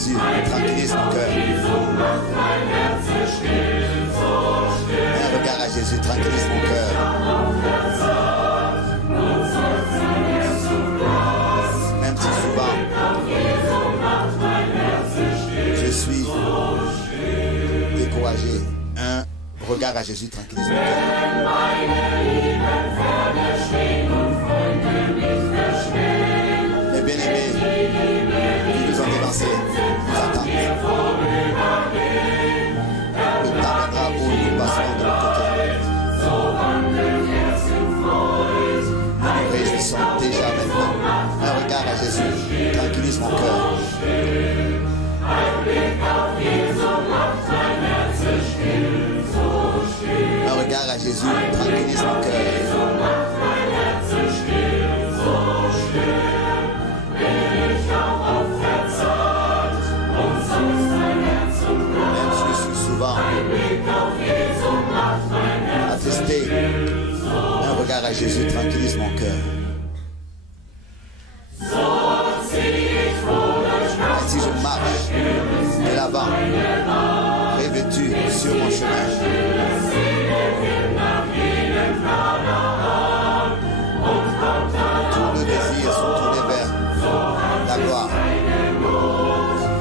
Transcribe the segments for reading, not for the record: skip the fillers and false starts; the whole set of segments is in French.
Jésus tranquillise mon cœur. Un regard à Jésus tranquillise mon cœur. Même si souvent je suis découragé, un regard à Jésus tranquillise mon cœur. Mes bien-aimés qui nous ont dévancés nous attendent. Le temps viendra où nous passerons de l'autre côté. Nous nous réjouissons déjà maintenant. Un regard à Jésus tranquillise mon cœur. Un regard à Jésus tranquillise mon cœur. Même si je suis souvent attristé, un regard à Jésus tranquillise mon cœur. Ainsi je marche de l'avant, revêtu sur mon chemin. Tous nos désirs sont tournés vers la gloire.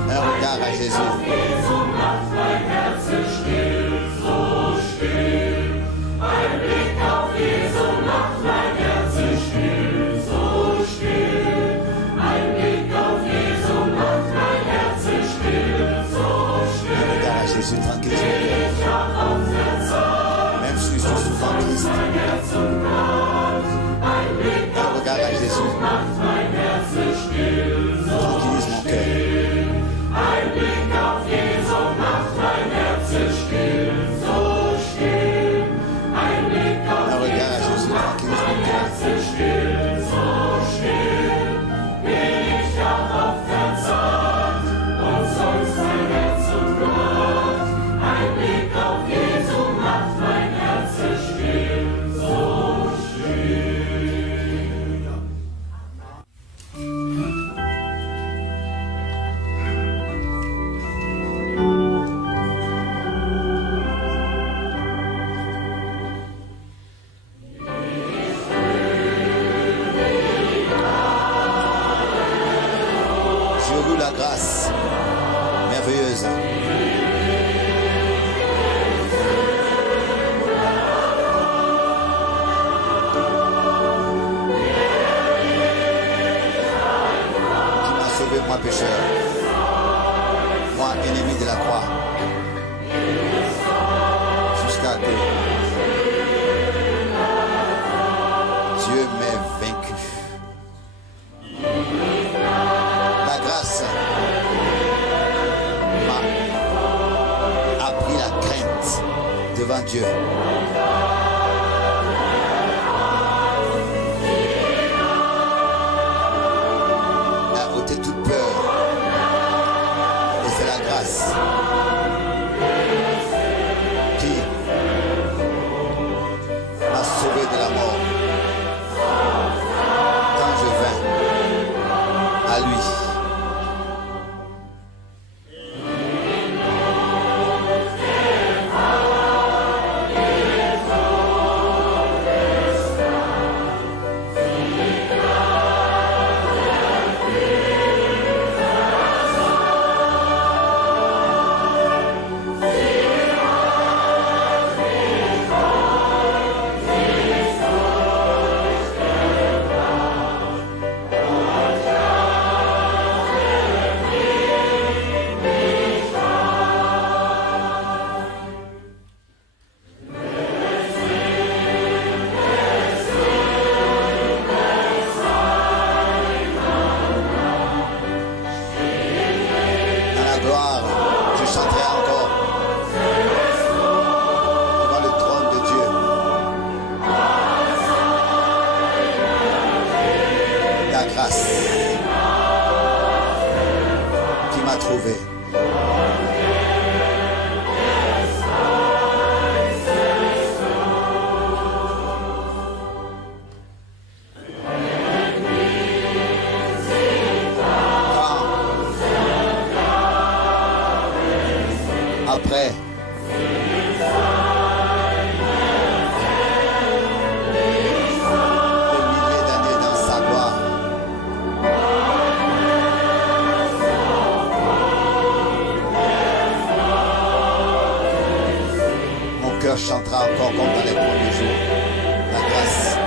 Un regard à Jésus. Jésus tranquillise mon cœur. Même si je suis souvent triste. Un regard à Jésus tranquillise mon cœur. Un regard à Jésus tranquillise mon cœur. Merveilleuse. Qui m'a sauvé, moi pécheur, moi ennemi de la croix, jusqu'à que Dieu m'ait vaincu. La grâce m'a appris la crainte devant Dieu. A ôté toute peur. Et c'est la grâce qui m'a sauvé de la mort quand je vins à lui. Qui m'a trouvé. Quand chantera encore comme dans les premiers jours. La grâce.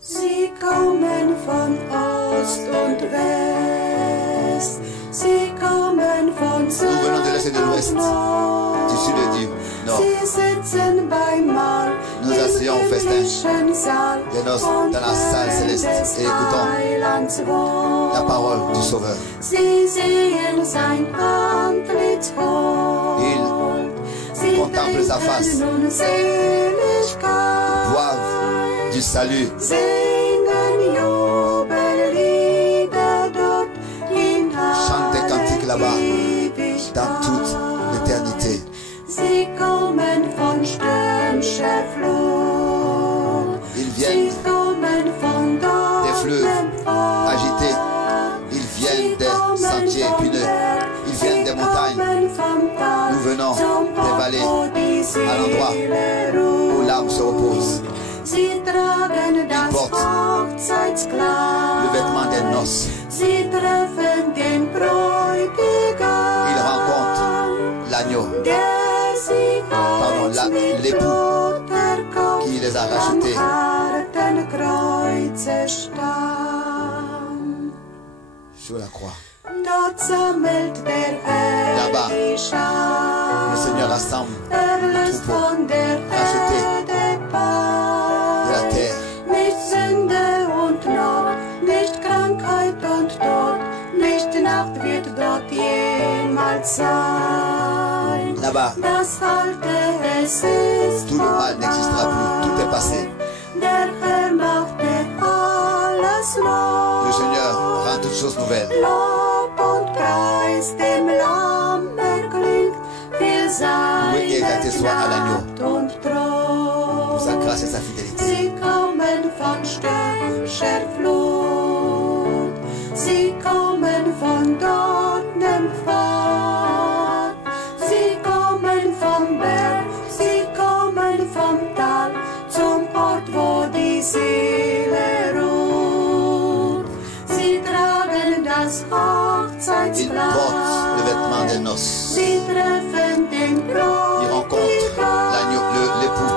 Sie kommen von Ost und West, sie kommen von Nous venons de l'Est et de l'Ouest, du Sud et du Nord. Sie sitzen beim Mahl Nous asseyons au festin himmlischen Saal des noces dans la salle céleste et écoutons Heilands Wort. la parole du Sauveur. Sie sehen sein Antlitz hold. Sie contemplent sa face. trinken nun Seligkeit. Boivent du salut. Singen Jubellieder dort hinein. Chante des cantiques là-bas, dans toute l'éternité. Sie kommen von stürmischer Flut. Ils Sie viennent kommen von des fleuves Dornen agités. Ils viennent des sentiers épineux. Ils viennent des montagnes. Nous venons des vallées à l'endroit où l'âme se repose. Sie tragen das portent Hochzeitskleid. Le vêtement des noces. Sie treffen den Bräutigam. Ils rencontrent l'agneau Der sie mit l'époux Blut erkauft, qui les a am rachetés harten Kreuze stand. sur la croix. Dort sammelt der Herr Là-bas, die Schar, Le Seigneur rassemble erlöst troupeau von der racheté Erde de la Ball. terre. Nicht Sünde und Not, nicht Krankheit und Tod, nicht Nacht wird dort jemals sein. Là-bas, Das Alte, es ist tout le mal n'existera plus. Tout est passé. Der Herr machte alles neu. Le Seigneur rend toutes choses nouvelles. Lob und Preis dem Lamm erklingt, viel Loué et exalté soit à l'agneau Macht und pour sa Trost. grâce et sa fidélité. Sie kommen von stürmischer Flut, sie kommen von dornem Pfad, sie kommen vom Berg, sie kommen vom Tal, zum Ort, wo die Seele ruht. Sie tragen das Il porte le vêtement des Hochzeitskleid, noces. sie treffen den Il rencontre l'agneau, l'époux.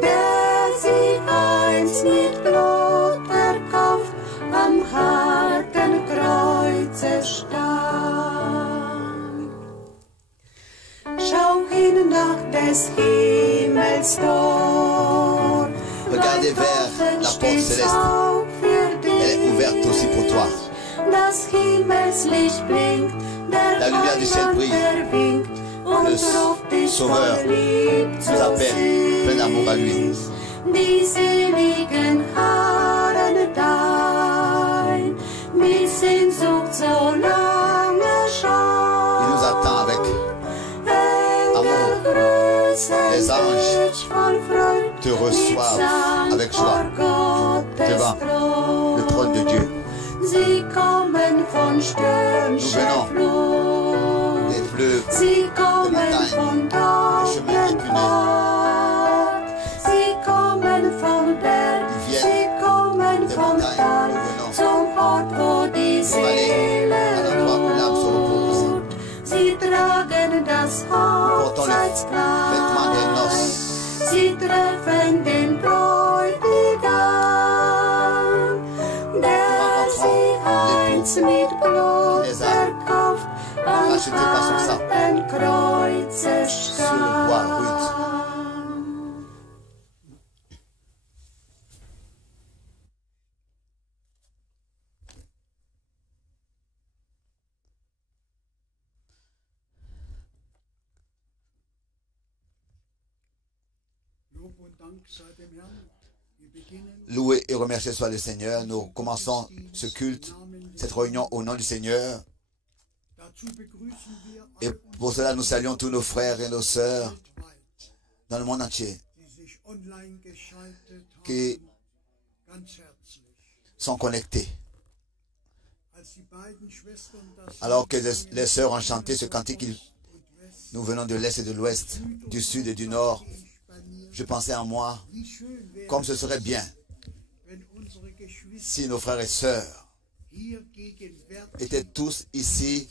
der sie einst mit Blut erkauft, am harten Kreuze stand. Schau hin nach des Himmels Tor. Regardez vers la porte céleste. Elle est ouverte aussi pour toi. Das Himmelslicht blinkt, La lumière du ciel brille. Le Sauveur nous appelle, plein d'amour à lui. Die seligen Haaren dein, mit Sehnsucht so lange schon. Il nous attend avec Engel grüßen Les anges dich voll Freud, te reçoivent mit Sang avec joie vor Gottes devant le trône de Dieu. Sie kommen von stürmischer Flut. Des fleuves, Sie kommen montagnes, von chemins Dornen Pfad. Sie kommen vom Berg, Ils viennent sie kommen des vom montagnes. Tal, Nous venons zum Ort, wo die des vallées, Seele à l'endroit où l'âme se repose. ruht. Sie tragen das Portons le vêtement des Hochzeitskleid. noces. Sie treffen den Bräutigam, der sie einst mit Blut les a erkauft, am rachetés par son sang. harten Kreuze Sur le bois rude. stand. Loué et remercié soit le Seigneur. Nous commençons ce culte, cette réunion au nom du Seigneur. Et pour cela, nous saluons tous nos frères et nos sœurs dans le monde entier qui sont connectés. Alors que les sœurs ont chanté ce cantique, nous venons de l'Est et de l'Ouest, du Sud et du Nord. Je pensais en moi, comme ce serait bien si nos frères et sœurs étaient tous ici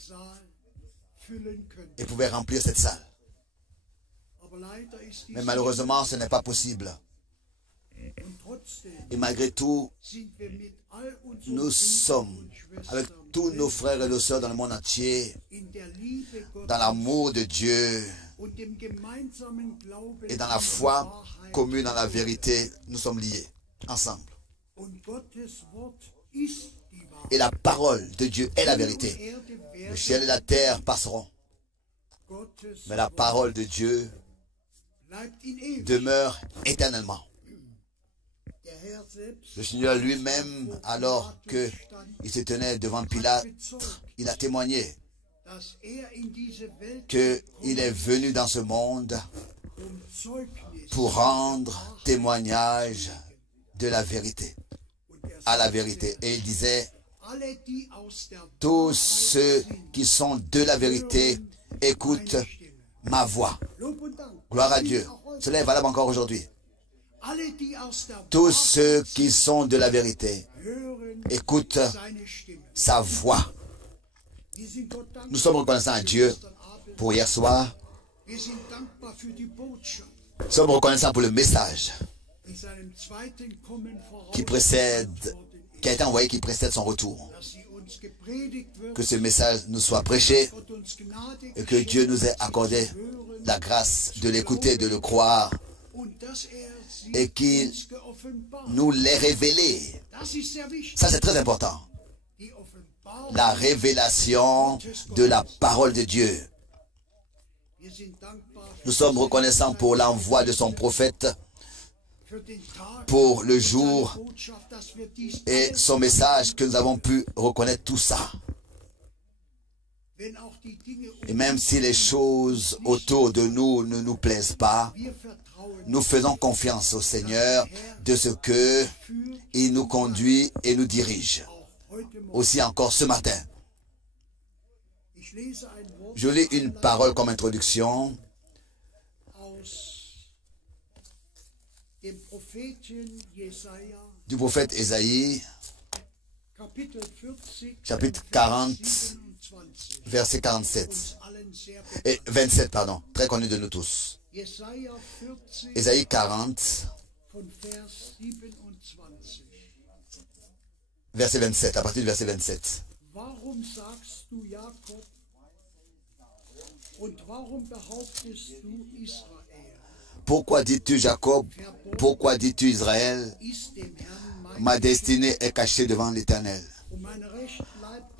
et pouvaient remplir cette salle. Mais malheureusement, ce n'est pas possible. Et malgré tout, nous sommes, avec tous nos frères et nos sœurs dans le monde entier, dans l'amour de Dieu et dans la foi commune dans la vérité, nous sommes liés ensemble. Et la parole de Dieu est la vérité. Le ciel et la terre passeront, mais la parole de Dieu demeure éternellement. Le Seigneur lui-même, alors qu'il se tenait devant Pilate, il a témoigné qu'il est venu dans ce monde pour rendre témoignage de la vérité, à la vérité. Et il disait, tous ceux qui sont de la vérité écoutent ma voix. Gloire à Dieu. Cela est valable encore aujourd'hui. Tous ceux qui sont de la vérité écoutent sa voix. Nous sommes reconnaissants à Dieu pour hier soir. Nous sommes reconnaissants pour le message qui précède, qui a été envoyé, qui précède son retour. Que ce message nous soit prêché et que Dieu nous ait accordé la grâce de l'écouter, de le croire et qu'il nous l'ait révélé. Ça, c'est très important. La révélation de la parole de Dieu. Nous sommes reconnaissants pour l'envoi de son prophète, pour le jour et son message que nous avons pu reconnaître tout ça. Et même si les choses autour de nous ne nous plaisent pas, nous faisons confiance au Seigneur de ce que il nous conduit et nous dirige. Aussi encore ce matin. Je lis une parole comme introduction du prophète Ésaïe, chapitre 40, verset 47 et 27, pardon, très connu de nous tous. Ésaïe 40, verset 27, à partir du verset 27. Pourquoi dis-tu Jacob? Pourquoi dis-tu Israël? Ma destinée est cachée devant l'Éternel.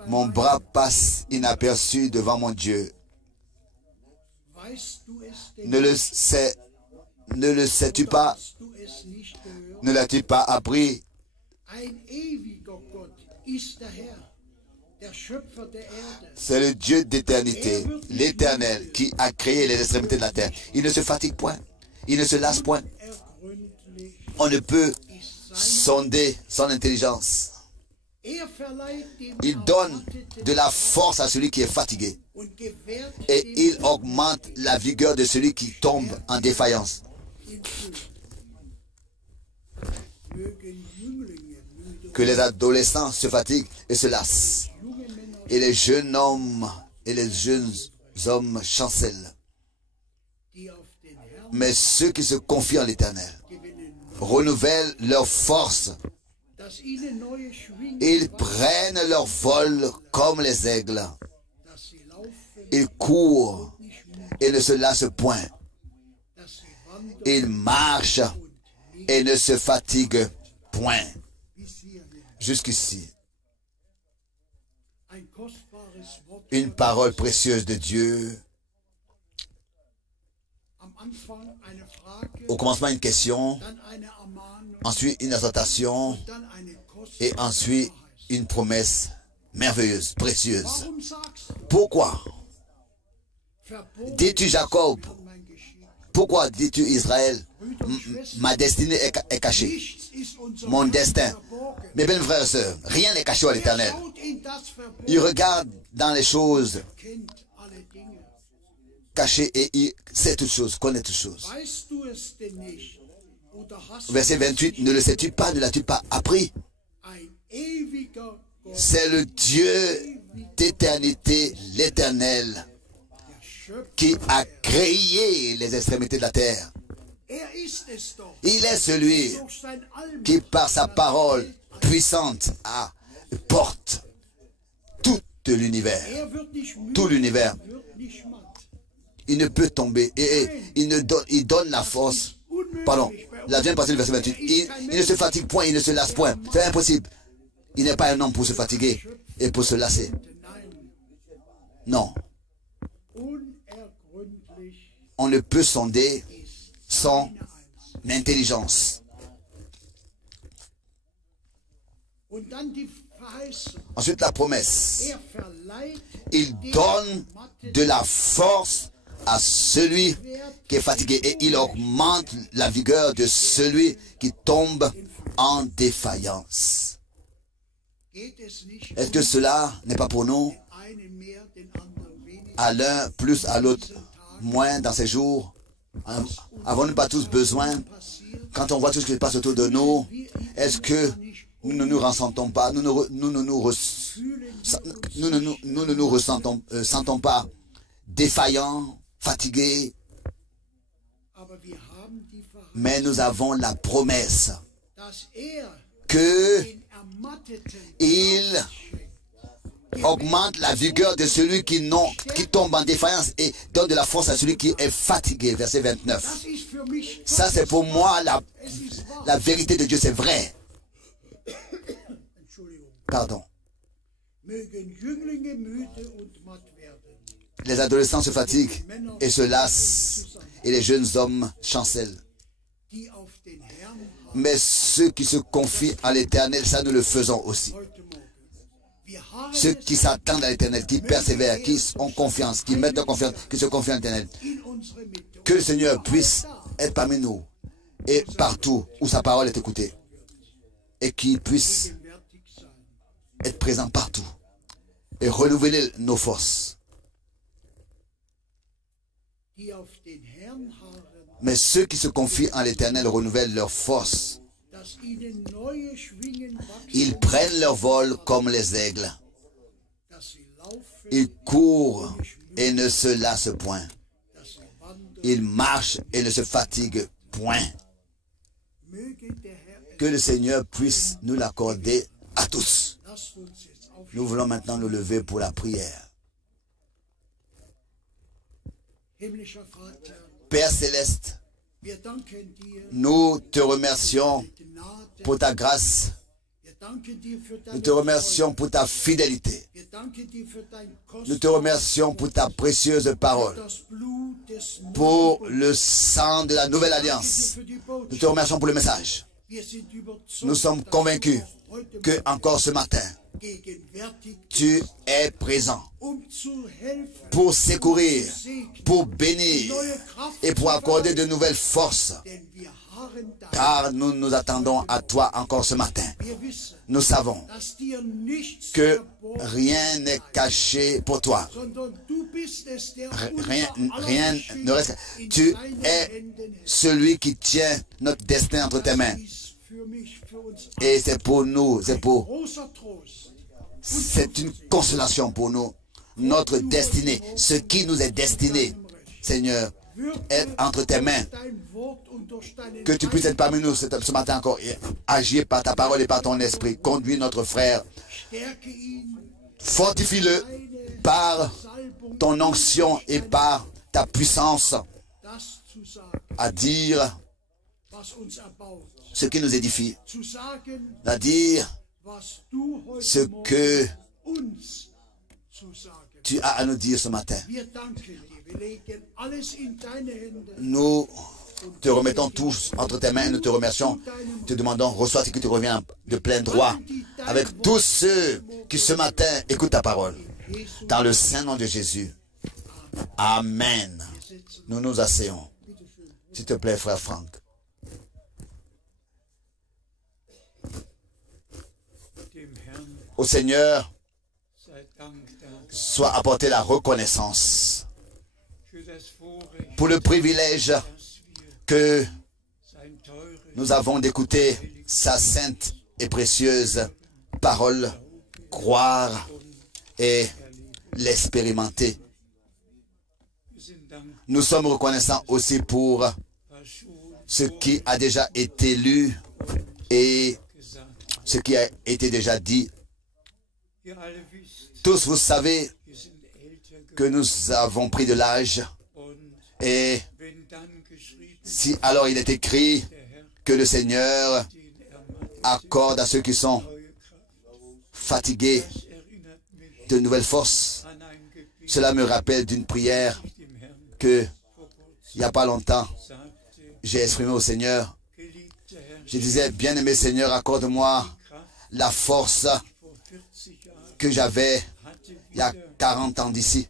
Mon bras passe inaperçu devant mon Dieu. Ne le sais-tu pas? Ne l'as-tu pas appris? C'est le Dieu d'éternité, l'Éternel, qui a créé les extrémités de la terre. Il ne se fatigue point, il ne se lasse point. On ne peut sonder son intelligence. Il donne de la force à celui qui est fatigué. Et il augmente la vigueur de celui qui tombe en défaillance. Que les adolescents se fatiguent et se lassent. Et les jeunes hommes et les jeunes hommes chancellent. Mais ceux qui se confient en l'Éternel renouvellent leur force. Ils prennent leur vol comme les aigles. Ils courent et ne se lassent point. Ils marchent et ne se fatiguent point. Jusqu'ici. Une parole précieuse de Dieu. Au commencement, une question, ensuite une exhortation et ensuite une promesse merveilleuse, précieuse. Pourquoi dis-tu Jacob? Pourquoi dis-tu Israël? Ma destinée est cachée. Mon destin. Mes belles frères et sœurs, rien n'est caché à l'Éternel. Il regarde dans les choses cachées et il sait toutes choses, connaît toutes choses. Verset 28, ne le sais-tu pas, ne l'as-tu pas appris? C'est le Dieu d'éternité, l'Éternel, qui a créé les extrémités de la terre. Il est celui qui, par sa parole puissante, porte tout l'univers. Tout l'univers. Il ne peut tomber. Et il donne la force. Pardon. La deuxième partie du verset 28. Il ne se fatigue point, il ne se lasse point. C'est impossible. Il n'est pas un homme pour se fatiguer et pour se lasser. Non. On ne peut sonder son intelligence. Ensuite, la promesse. Il donne de la force à celui qui est fatigué et il augmente la vigueur de celui qui tombe en défaillance. Est-ce que cela n'est pas pour nous? À l'un plus, à l'autre moins dans ces jours? Avons-nous pas tous besoin, quand on voit tout ce qui se passe autour de nous, est-ce que nous ne nous ressentons pas, nous ne nous sentons pas défaillants, fatigués? Mais nous avons la promesse que il augmente la vigueur de celui qui tombe en défaillance et donne de la force à celui qui est fatigué. Verset 29. Ça, c'est pour moi la vérité de Dieu, c'est vrai. Pardon. Les adolescents se fatiguent et se lassent, et les jeunes hommes chancellent. Mais ceux qui se confient à l'Éternel, ça nous le faisons aussi. Ceux qui s'attendent à l'Éternel, qui persévèrent, qui ont confiance, qui mettent en confiance, qui se confient à l'Éternel. Que le Seigneur puisse être parmi nous et partout où sa parole est écoutée. Et qu'il puisse être présent partout et renouveler nos forces. Mais ceux qui se confient en l'Éternel renouvellent leurs forces. Ils prennent leur vol comme les aigles. Ils courent et ne se lassent point. Ils marchent et ne se fatiguent point. Que le Seigneur puisse nous l'accorder à tous. Nous voulons maintenant nous lever pour la prière. Père Céleste, nous te remercions pour ta grâce. Nous te remercions pour ta fidélité. Nous te remercions pour ta précieuse parole. Pour le sang de la nouvelle alliance. Nous te remercions pour le message. Nous sommes convaincus que encore ce matin, tu es présent pour secourir, pour bénir et pour accorder de nouvelles forces. Car nous nous attendons à toi encore ce matin. Nous savons que rien n'est caché pour toi. Rien ne reste. Tu es celui qui tient notre destin entre tes mains. Et c'est pour nous, c'est une consolation pour nous. Notre destinée, ce qui nous est destiné, Seigneur, est entre tes mains. Que tu puisses être parmi nous ce matin encore et agir par ta parole et par ton esprit. Conduis notre frère. Fortifie-le par ton onction et par ta puissance à dire ce qui nous édifie, à dire ce que tu as à nous dire ce matin. Nous te remettons tous entre tes mains, nous te remercions, te demandons, reçois ce qui te revient de plein droit, avec tous ceux qui ce matin écoutent ta parole, dans le saint nom de Jésus. Amen. Nous nous asseyons. S'il te plaît, frère Franck. au Seigneur soit apportée la reconnaissance pour le privilège que nous avons d'écouter sa sainte et précieuse parole, croire et l'expérimenter. Nous sommes reconnaissants aussi pour ce qui a déjà été lu et ce qui a été déjà dit. Tous, vous savez que nous avons pris de l'âge et si alors il est écrit que le Seigneur accorde à ceux qui sont fatigués de nouvelles forces. Cela me rappelle d'une prière que, il n'y a pas longtemps, j'ai exprimée au Seigneur. Je disais, bien-aimé Seigneur, accorde-moi la force que j'avais il y a 40 ans d'ici,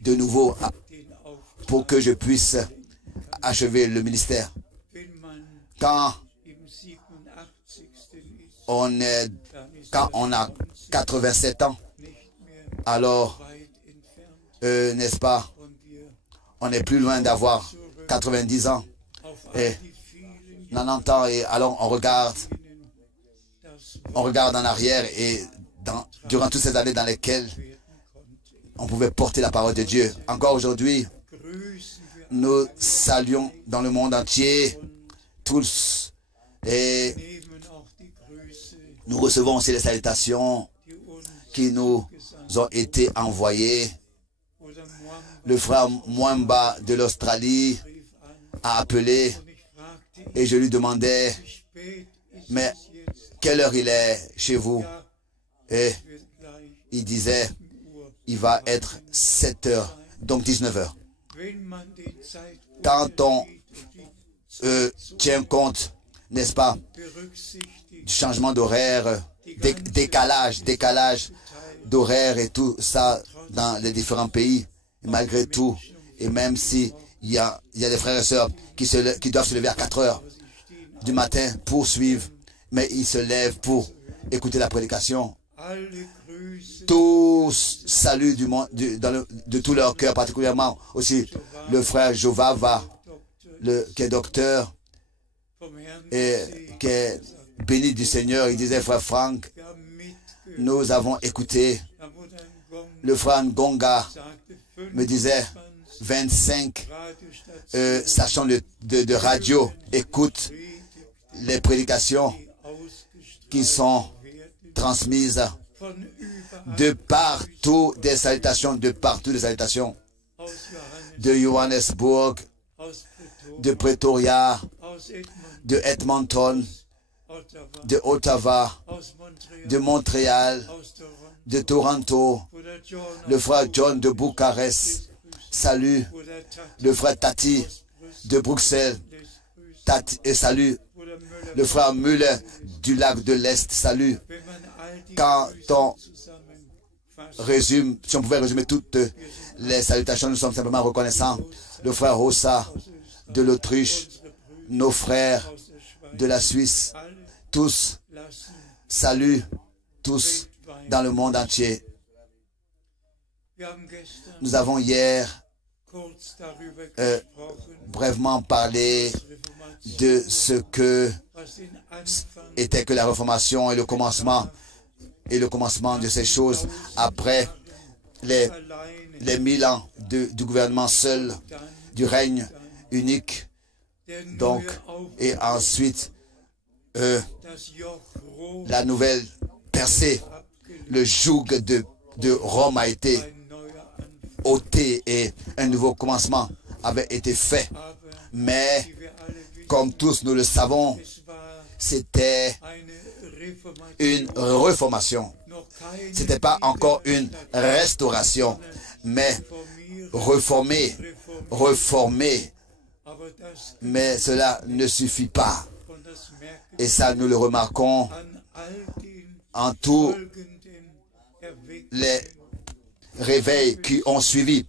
de nouveau, pour que je puisse achever le ministère. Quand on a 87 ans, alors, n'est-ce pas, on est plus loin d'avoir 90 ans et 90 ans, et alors on regarde en arrière et durant toutes ces années dans lesquelles on pouvait porter la parole de Dieu. Encore aujourd'hui, nous saluons dans le monde entier tous et nous recevons aussi les salutations qui nous ont été envoyées. Le frère Mwamba de l'Australie a appelé et je lui demandais, mais quelle heure il est chez vous? Et il disait, il va être 7 heures, donc 19 heures. Quand on tient compte, n'est-ce pas, du changement d'horaire, décalage d'horaire et tout ça dans les différents pays, malgré tout, et même si il y a des frères et sœurs qui doivent se lever à 4 heures du matin pour suivre, mais ils se lèvent pour écouter la prédication. Tous saluent du monde, de tout leur cœur, particulièrement aussi le frère Jovava, qui est docteur et qui est béni du Seigneur. Il disait, frère Franck, nous avons écouté. Le frère Ngonga me disait, 25 stations de radio écoutent les prédications qui sont transmises de partout, des salutations, de partout des salutations, de Johannesburg, de Pretoria, de Edmonton, de Ottawa, de Montréal, de Toronto. Le frère John de Bucarest salue. Le frère Tati de Bruxelles et salue. Le frère Müller du lac de l'Est salue. Quand on résume, si on pouvait résumer toutes les salutations, nous sommes simplement reconnaissants. Le frère Rossa de l'Autriche, nos frères de la Suisse, tous saluent, tous dans le monde entier. Nous avons hier brièvement parlé de ce que était que la Réformation et le commencement de ces choses après les 1000 ans du gouvernement seul, du règne unique. Donc, et ensuite, la nouvelle percée, le joug de Rome a été ôté et un nouveau commencement avait été fait. Mais, comme tous nous le savons, c'était une réformation. Ce n'était pas encore une restauration, mais reformer. Mais cela ne suffit pas. Et ça, nous le remarquons en tous les réveils qui ont suivi,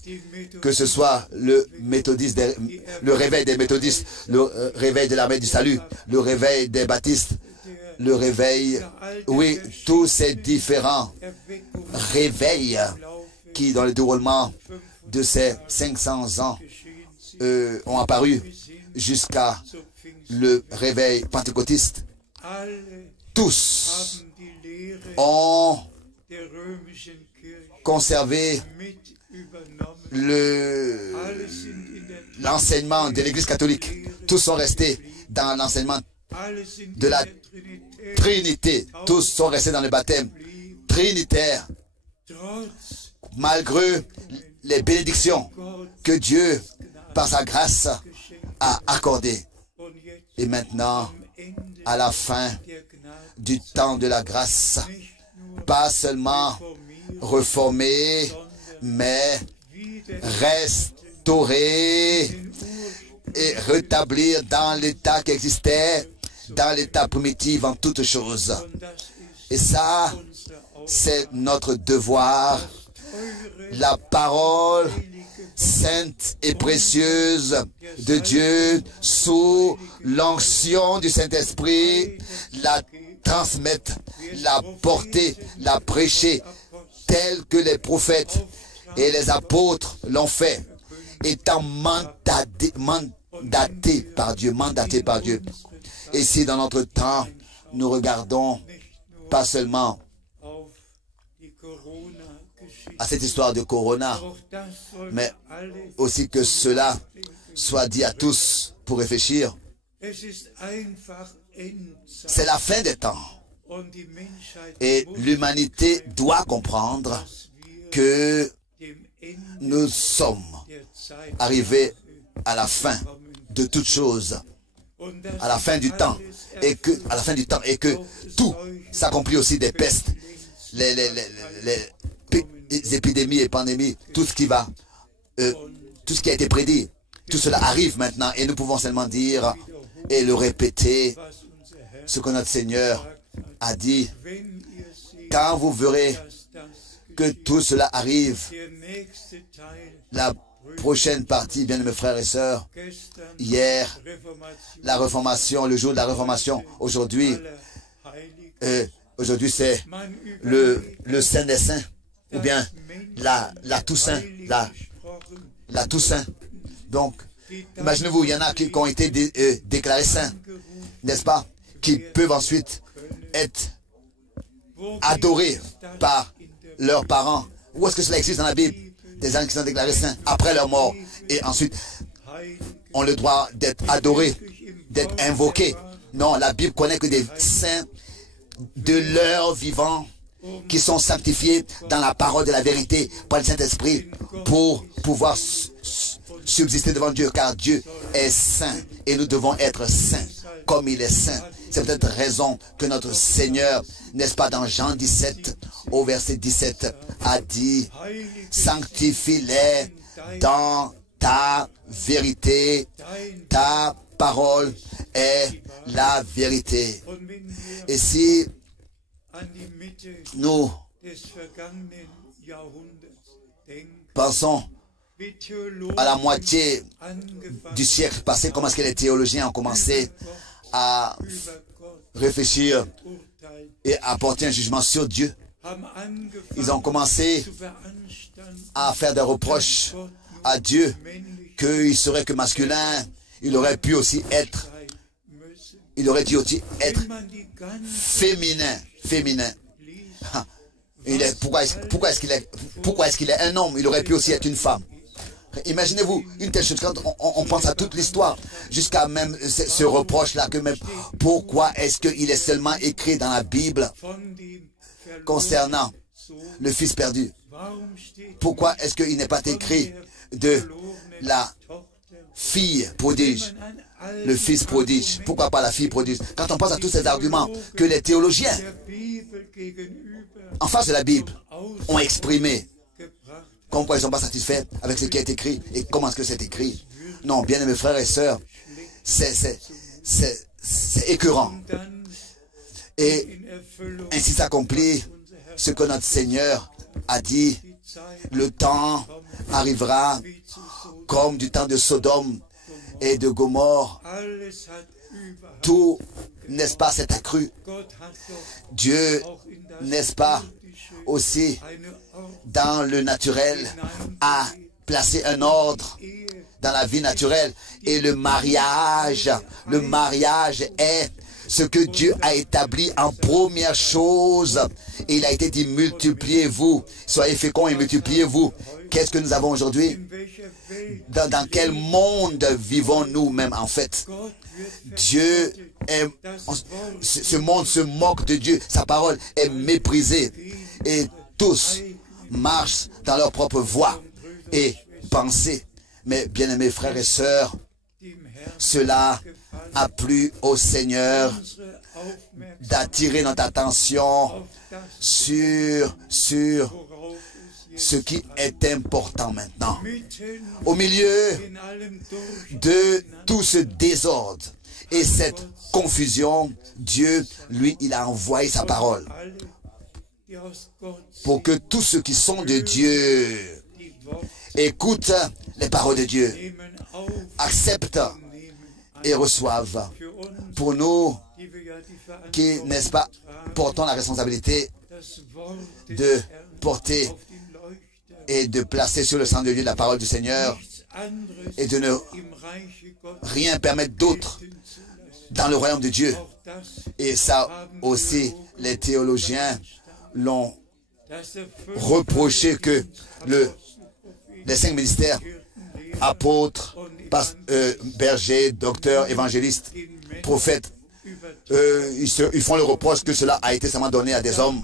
que ce soit le réveil des méthodistes, le réveil de l'armée du salut, le réveil des baptistes, le réveil, oui, tous ces différents réveils qui, dans le déroulement de ces 500 ans, ont apparu jusqu'à le réveil pentecôtiste. Tous ont conservé l'enseignement de l'Église catholique. Tous sont restés dans l'enseignement de la Trinité. Tous sont restés dans le baptême trinitaire. Malgré les bénédictions que Dieu, par sa grâce, a accordées. Et maintenant, à la fin du temps de la grâce, pas seulement reformer, mais restaurer et rétablir dans l'état qui existait, dans l'état primitif en toutes choses. Et ça, c'est notre devoir. La parole sainte et précieuse de Dieu, sous l'onction du Saint-Esprit, la transmettre, la porter, la prêcher, telle que les prophètes et les apôtres l'ont fait, étant mandatés par Dieu, Et si dans notre temps, nous regardons pas seulement à cette histoire de Corona, mais aussi que cela soit dit à tous pour réfléchir. C'est la fin des temps. Et l'humanité doit comprendre que nous sommes arrivés à la fin de toutes choses, à la fin du temps, et que tout s'accomplit aussi des pestes, les épidémies et pandémies, tout ce qui a été prédit, tout cela arrive maintenant et nous pouvons seulement dire et le répéter ce que notre Seigneur a dit. Quand vous verrez que tout cela arrive, la prochaine partie, bien mes frères et sœurs, hier, la Réformation, le jour de la Réformation, aujourd'hui c'est le Saint des Saints, ou bien la Toussaint, la Toussaint. Donc, imaginez-vous, il y en a qui ont été déclarés saints, n'est-ce pas, qui peuvent ensuite être adorés par leurs parents. Où est-ce que cela existe dans la Bible? Des gens qui sont déclarés saints après leur mort et ensuite ont le droit d'être adorés, d'être invoqués. Non, la Bible connaît que des saints de leur vivant qui sont sanctifiés dans la parole de la vérité par le Saint-Esprit pour pouvoir subsister devant Dieu, car Dieu est saint et nous devons être saints comme il est saint. C'est peut-être raison que notre Seigneur, n'est-ce pas, dans Jean 17, au verset 17, a dit, sanctifie-les dans ta vérité, ta parole est la vérité. Et si nous pensons à la moitié du siècle passé, comment est-ce que les théologiens ont commencé à réfléchir et à porter un jugement sur Dieu. Ils ont commencé à faire des reproches à Dieu qu'il serait que masculin, il aurait pu aussi être, féminin. Pourquoi est-ce qu'il est un homme? Il aurait pu aussi être une femme. Imaginez-vous une telle chose quand on pense à toute l'histoire, jusqu'à même ce reproche-là, que même pourquoi est-ce qu'il est seulement écrit dans la Bible concernant le fils perdu? Pourquoi est-ce qu'il n'est pas écrit de la fille prodige, le fils prodige? Pourquoi pas la fille prodige? Quand on pense à tous ces arguments que les théologiens en face de la Bible ont exprimé, pourquoi ils ne sont pas satisfaits avec ce qui est écrit et comment est-ce que c'est écrit? Non, bien aimés frères et sœurs, c'est écœurant. Et ainsi s'accomplit ce que notre Seigneur a dit. Le temps arrivera comme du temps de Sodome et de Gomorrhe, tout, n'est-ce pas, s'est accru. Dieu, n'est-ce pas, aussi, dans le naturel, a placé un ordre dans la vie naturelle. Et le mariage est ce que Dieu a établi en première chose. Et il a été dit, multipliez-vous, soyez féconds et multipliez-vous. Qu'est-ce que nous avons aujourd'hui? Dans quel monde vivons-nous même en fait? Dieu est, ce monde se moque de Dieu, sa parole est méprisée et tous marchent dans leur propre voie et pensée. Mais bien-aimés frères et sœurs, cela a plu au Seigneur d'attirer notre attention sur ce qui est important maintenant. Au milieu de tout ce désordre et cette confusion, Dieu, lui, il a envoyé sa parole pour que tous ceux qui sont de Dieu écoutent les paroles de Dieu, acceptent et reçoivent. Pour nous qui, n'est-ce pas, portons la responsabilité de porter et de placer sur le centre de Dieu la parole du Seigneur et de ne rien permettre d'autre dans le royaume de Dieu. Et ça aussi, les théologiens l'ont reproché que les 5 ministères, apôtres, bergers, docteurs, évangélistes, prophètes, ils font le reproche que cela a été seulement donné à des hommes.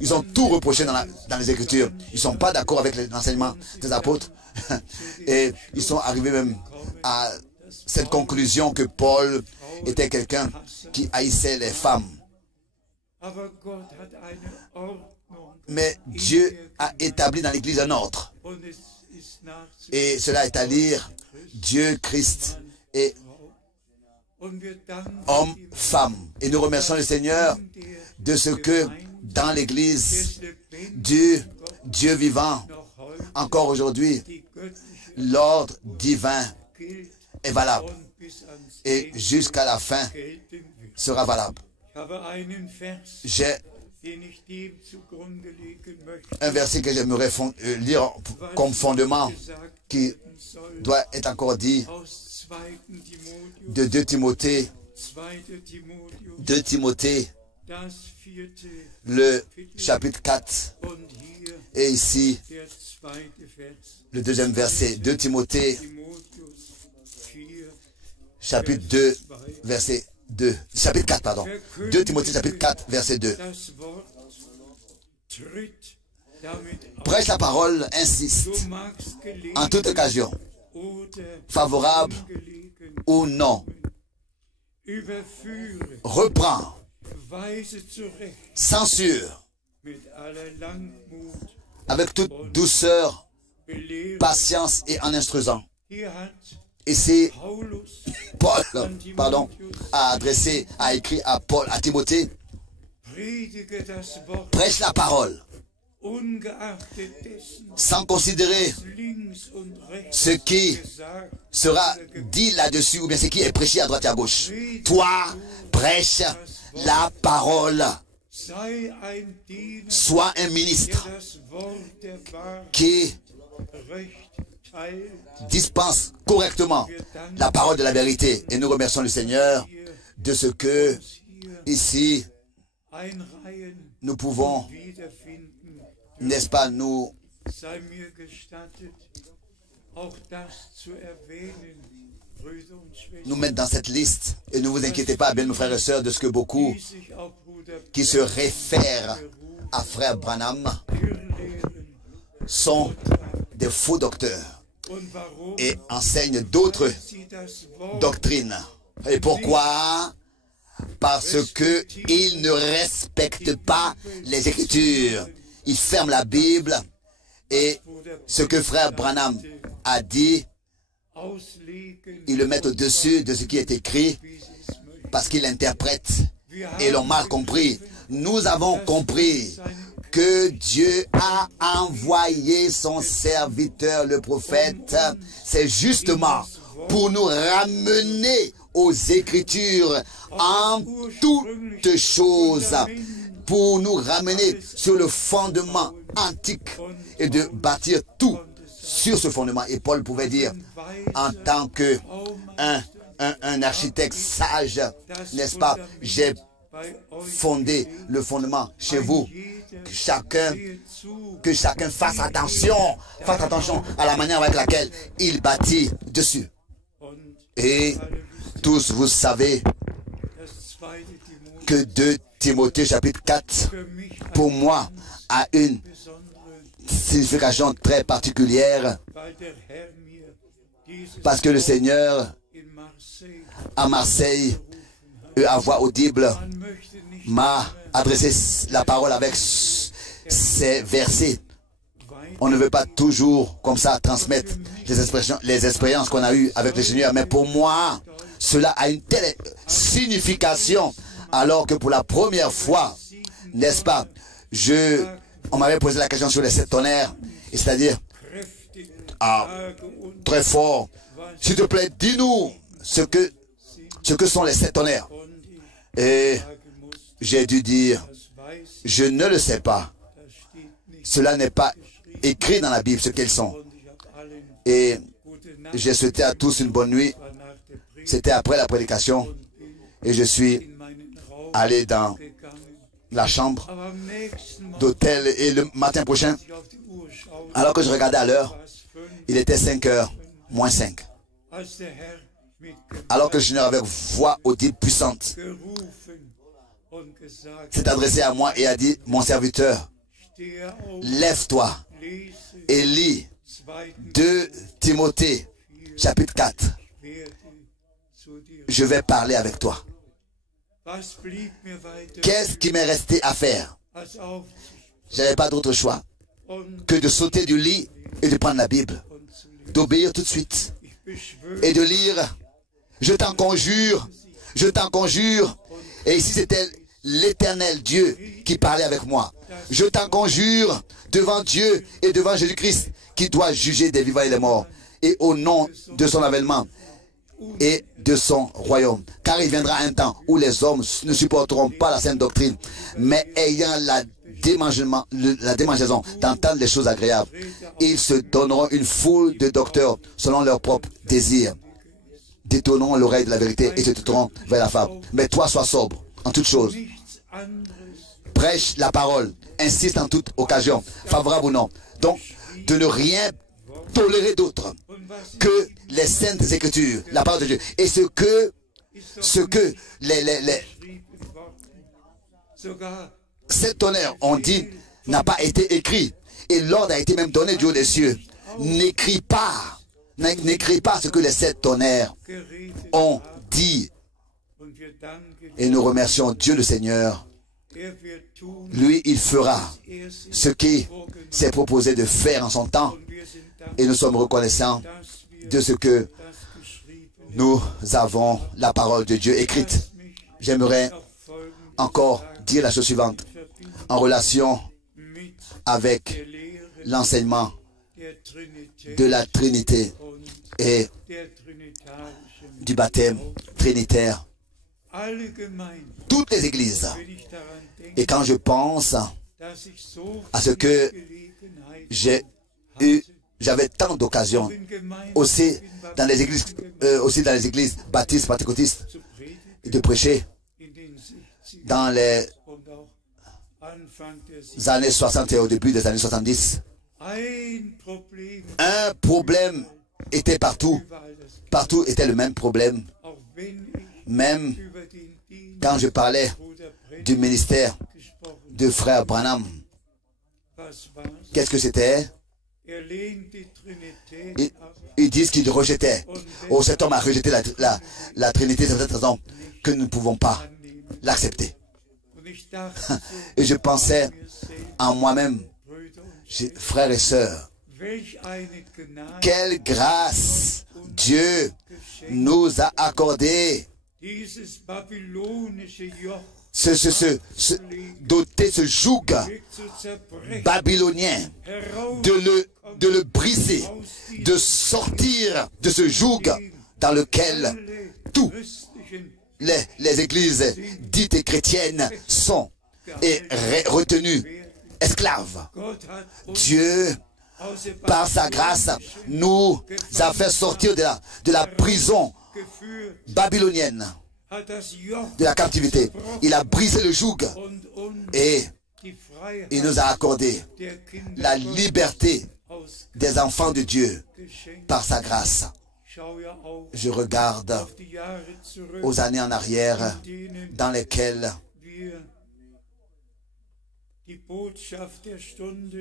Ils ont tout reproché dans les Écritures. Ils ne sont pas d'accord avec l'enseignement des apôtres. Et ils sont arrivés même à cette conclusion que Paul était quelqu'un qui haïssait les femmes. Mais Dieu a établi dans l'Église un ordre. Et cela est à lire Dieu, Christ et homme, femme. Et nous remercions le Seigneur de ce que dans l'Église, Dieu vivant, encore aujourd'hui, l'ordre divin est valable. Et jusqu'à la fin sera valable. J'ai un verset que j'aimerais lire comme fondement qui doit être encore dit de 2 Timothée, le chapitre 4 et ici le 2e verset, 2 Timothée chapitre 2 verset 2, chapitre 4 pardon, 2 Timothée chapitre 4 verset 2. Prêche la parole, insiste, en toute occasion, favorable ou non. Reprends, censure, avec toute douceur, patience et en instruisant. Et c'est Paul, a écrit à Paul, à Timothée, prêche la parole, sans considérer ce qui sera dit là-dessus, ou bien ce qui est prêché à droite et à gauche. Toi, prêche la parole. Sois un ministre qui dispense correctement la parole de la vérité. Et nous remercions le Seigneur de ce que, ici, nous pouvons, n'est-ce pas, nous mettre dans cette liste. Et ne vous inquiétez pas, bien mes frères et sœurs, de ce que beaucoup qui se réfèrent à Frère Branham sont des faux docteurs et enseignent d'autres doctrines. Et pourquoi? Parce qu'ils ne respectent pas les Écritures. Ils ferment la Bible et ce que Frère Branham a dit, ils le mettent au-dessus de ce qui est écrit parce qu'ils l'interprètent et l'ont mal compris. Nous avons compris que Dieu a envoyé son serviteur, le prophète. C'est justement pour nous ramener aux Écritures en toutes choses, pour nous ramener sur le fondement antique et de bâtir tout sur ce fondement. Et Paul pouvait dire, en tant que un architecte sage, n'est-ce pas, j'ai fondé le fondement chez vous. Que chacun fasse attention à la manière avec laquelle il bâtit dessus. Et tous vous savez que 2 Timothée chapitre 4 pour moi a une signification très particulière, parce que le Seigneur à Marseille, à voix audible, m'a adressé la parole avec ces versets. On ne veut pas toujours comme ça transmettre les expériences qu'on a eues avec le Seigneur, mais pour moi, cela a une telle signification, alors que pour la première fois, n'est-ce pas, on m'avait posé la question sur les 7 tonnerres, c'est-à-dire, très fort, s'il te plaît, dis-nous ce que sont les 7 tonnerres. Et j'ai dû dire, je ne le sais pas. Cela n'est pas écrit dans la Bible ce qu'elles sont. Et j'ai souhaité à tous une bonne nuit. C'était après la prédication. Et je suis allé dans la chambre d'hôtel. Et le matin prochain, alors que je regardais à l'heure, il était 5h moins 5. Alors que le Seigneur avec voix audible puissante s'est adressé à moi et a dit, mon serviteur, lève-toi et lis 2 Timothée chapitre 4. Je vais parler avec toi. Qu'est-ce qui m'est resté à faire? Je n'avais pas d'autre choix que de sauter du lit et de prendre la Bible, d'obéir tout de suite et de lire. Je t'en conjure, et ici c'était l'Éternel Dieu qui parlait avec moi. Je t'en conjure devant Dieu et devant Jésus-Christ qui doit juger des vivants et des morts, et au nom de son avènement et de son royaume. Car il viendra un temps où les hommes ne supporteront pas la sainte doctrine, mais ayant la démangeaison d'entendre les choses agréables, ils se donneront une foule de docteurs selon leurs propres désirs, détourneront l'oreille de la vérité et se tourneront vers la fable. Mais toi, sois sobre en toutes choses. Prêche la parole, insiste en toute occasion, favorable ou non. Donc, de ne rien tolérer d'autre que les saintes écritures, la parole de Dieu. Et ce que les 7 tonnerres ont dit n'a pas été écrit. Et l'ordre a été même donné du haut des cieux. N'écris pas ce que les 7 tonnerres ont dit. Et nous remercions Dieu le Seigneur. Lui, il fera ce qu'il s'est proposé de faire en son temps. Et nous sommes reconnaissants de ce que nous avons la parole de Dieu écrite. J'aimerais encore dire la chose suivante en relation avec l'enseignement de la Trinité et du baptême trinitaire. Toutes les églises. Et quand je pense à ce que j'avais tant d'occasions aussi dans les églises baptistes, pentecôtistes, de prêcher dans les années 60 et au début des années 70. Un problème était partout. Partout était le même problème. Même quand je parlais du ministère de frère Branham, qu'est-ce que c'était? Ils disent qu'ils rejetaient. Oh, cet homme a rejeté la Trinité, c'est cette raison que nous ne pouvons pas l'accepter. Et je pensais en moi-même, frères et sœurs, quelle grâce Dieu nous a accordé. Doter ce joug babylonien, de le briser, de sortir de ce joug dans lequel tous les églises dites et chrétiennes sont et retenues esclaves. Dieu, par sa grâce, nous a fait sortir de la prison babylonienne, de la captivité. Il a brisé le joug et il nous a accordé la liberté des enfants de Dieu par sa grâce. Je regarde aux années en arrière dans lesquelles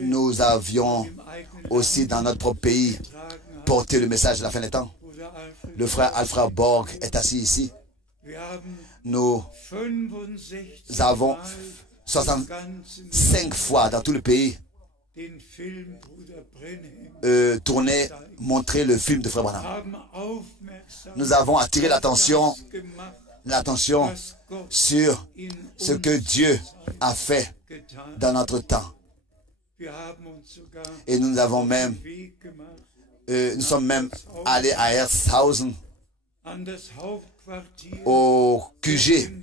nous avions aussi dans notre propre pays porté le message de la fin des temps. Le frère Alfred Borg est assis ici. Nous avons 65 fois dans tout le pays tourné, montré le film de Frère Branham. Nous avons attiré l'attention sur ce que Dieu a fait dans notre temps. Et nous avons même, nous sommes même allés à Herzhausen, au QG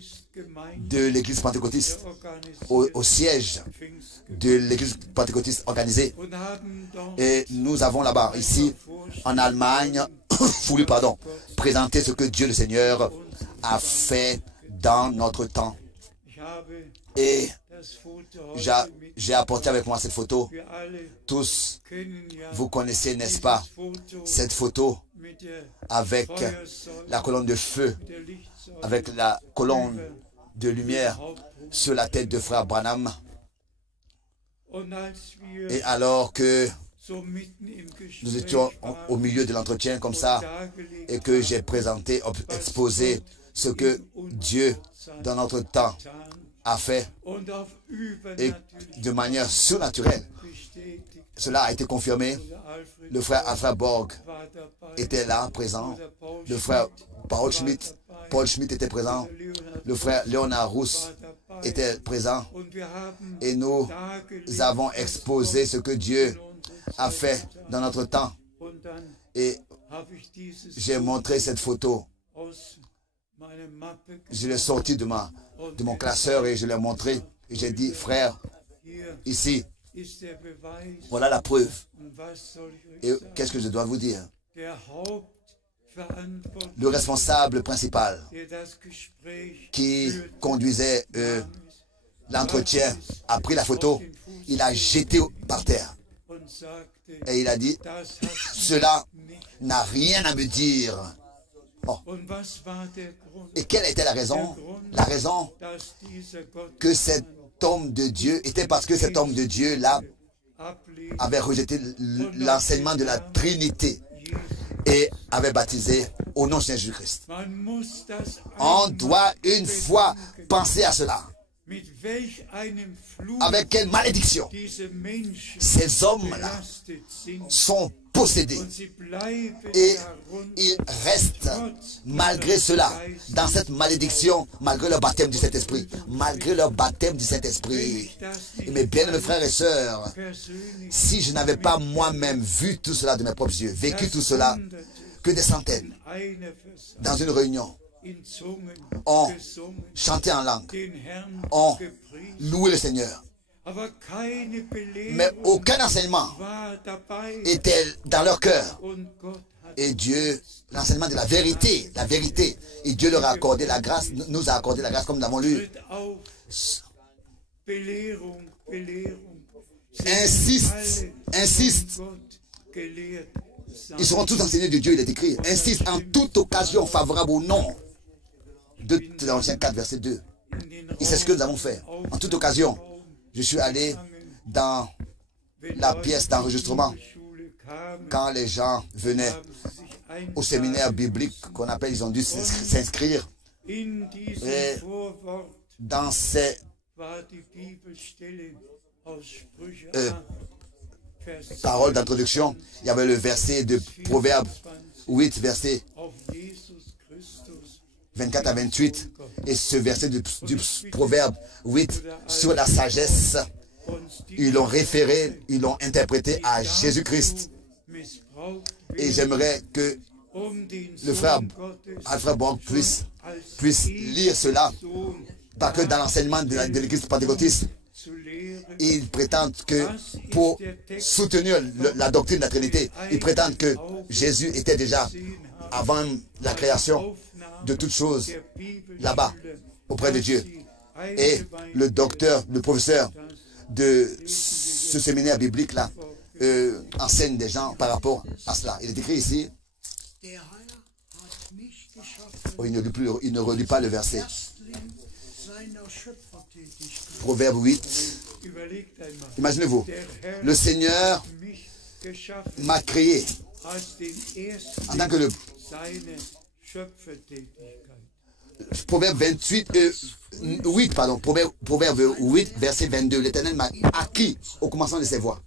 de l'église pentecôtiste, au siège de l'église pentecôtiste organisée. Et nous avons là-bas, ici, en Allemagne, voulu, présenter ce que Dieu le Seigneur a fait dans notre temps. Et j'ai apporté avec moi cette photo. Tous, vous connaissez, n'est-ce pas, cette photo avec la colonne de feu, avec la colonne de lumière sur la tête de Frère Branham. Et alors que nous étions au milieu de l'entretien comme ça, et que j'ai présenté, exposé ce que Dieu dans notre temps a fait, et de manière surnaturelle, cela a été confirmé. Le frère Alfred Borg était là, présent. Le frère Paul Schmidt était présent. Le frère Léonard Rousse était présent. Et nous avons exposé ce que Dieu a fait dans notre temps. Et j'ai montré cette photo. Je l'ai sorti de mon classeur et je l'ai montré. Et j'ai dit, frère, ici, voilà la preuve. Et qu'est-ce que je dois vous dire? Le responsable principal qui conduisait l'entretien a pris la photo, il a jeté par terre. Et il a dit, cela n'a rien à me dire. Oh. Et quelle était la raison? La raison que cet homme de Dieu, était parce que cet homme de Dieu là avait rejeté l'enseignement de la Trinité et avait baptisé au nom de Jésus-Christ. On doit une fois penser à cela. Avec quelle malédiction ces hommes-là sont possédés et ils restent malgré cela dans cette malédiction, malgré leur baptême du Saint-Esprit, malgré leur baptême du Saint-Esprit. Et mes bien-aimés frères et sœurs, si je n'avais pas moi-même vu tout cela de mes propres yeux, vécu tout cela, que des centaines dans une réunion ont chanté en langue, ont loué le Seigneur. Mais aucun enseignement était dans leur cœur. Et Dieu, l'enseignement de la vérité, et Dieu leur a accordé la grâce, nous a accordé la grâce comme nous l'avons lu. Insiste. Ils seront tous enseignés de Dieu, il est écrit. Insiste en toute occasion favorable au nom de l'Ancien 4, verset 2. Et c'est ce que nous avons fait. En toute occasion, je suis allé dans la pièce d'enregistrement quand les gens venaient au séminaire biblique qu'on appelle, ils ont dû s'inscrire. Et dans ces paroles d'introduction, il y avait le verset de Proverbe 8, verset 24 à 28, et ce verset du Proverbe 8 sur la sagesse, ils l'ont référé, ils l'ont interprété à Jésus-Christ. Et j'aimerais que le frère Alfred Borg puisse lire cela, parce que dans l'enseignement de l'Église pentecôtiste, ils prétendent que pour soutenir la doctrine de la Trinité, ils prétendent que Jésus était déjà avant la création de toutes choses là-bas, auprès de Dieu. Et le docteur, le professeur de ce séminaire biblique-là enseigne des gens par rapport à cela. Il est écrit ici, oh, il ne relit pas le verset. Proverbe 8. Imaginez-vous, le Seigneur m'a créé en tant que le Proverbe 8, verset 22. L'Éternel m'a acquis au commencement de ses voies,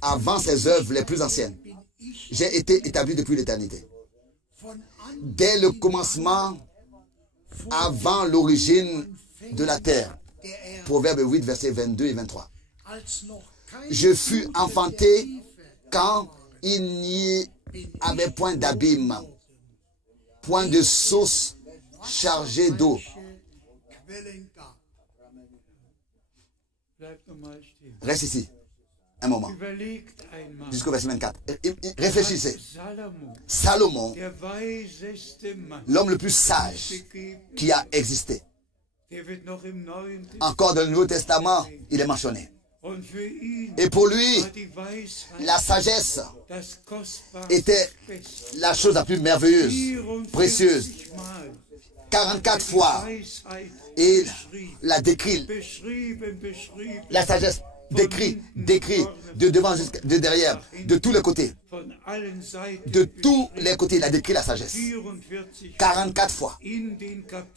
avant ses œuvres les plus anciennes. J'ai été établi depuis l'éternité. Dès le commencement, avant l'origine de la terre. Proverbe 8, versets 22 et 23. Je fus enfanté quand il n'y avait point d'abîme, point de source chargée d'eau. Reste ici un moment, jusqu'au verset 24. Réfléchissez. Salomon, l'homme le plus sage qui a existé, encore dans le Nouveau Testament, il est mentionné. Et pour lui, la sagesse était la chose la plus merveilleuse, précieuse. 44 fois, il la décrit. La sagesse décrit de devant jusqu'à de derrière, de tous les côtés. De tous les côtés, il a décrit la sagesse. 44 fois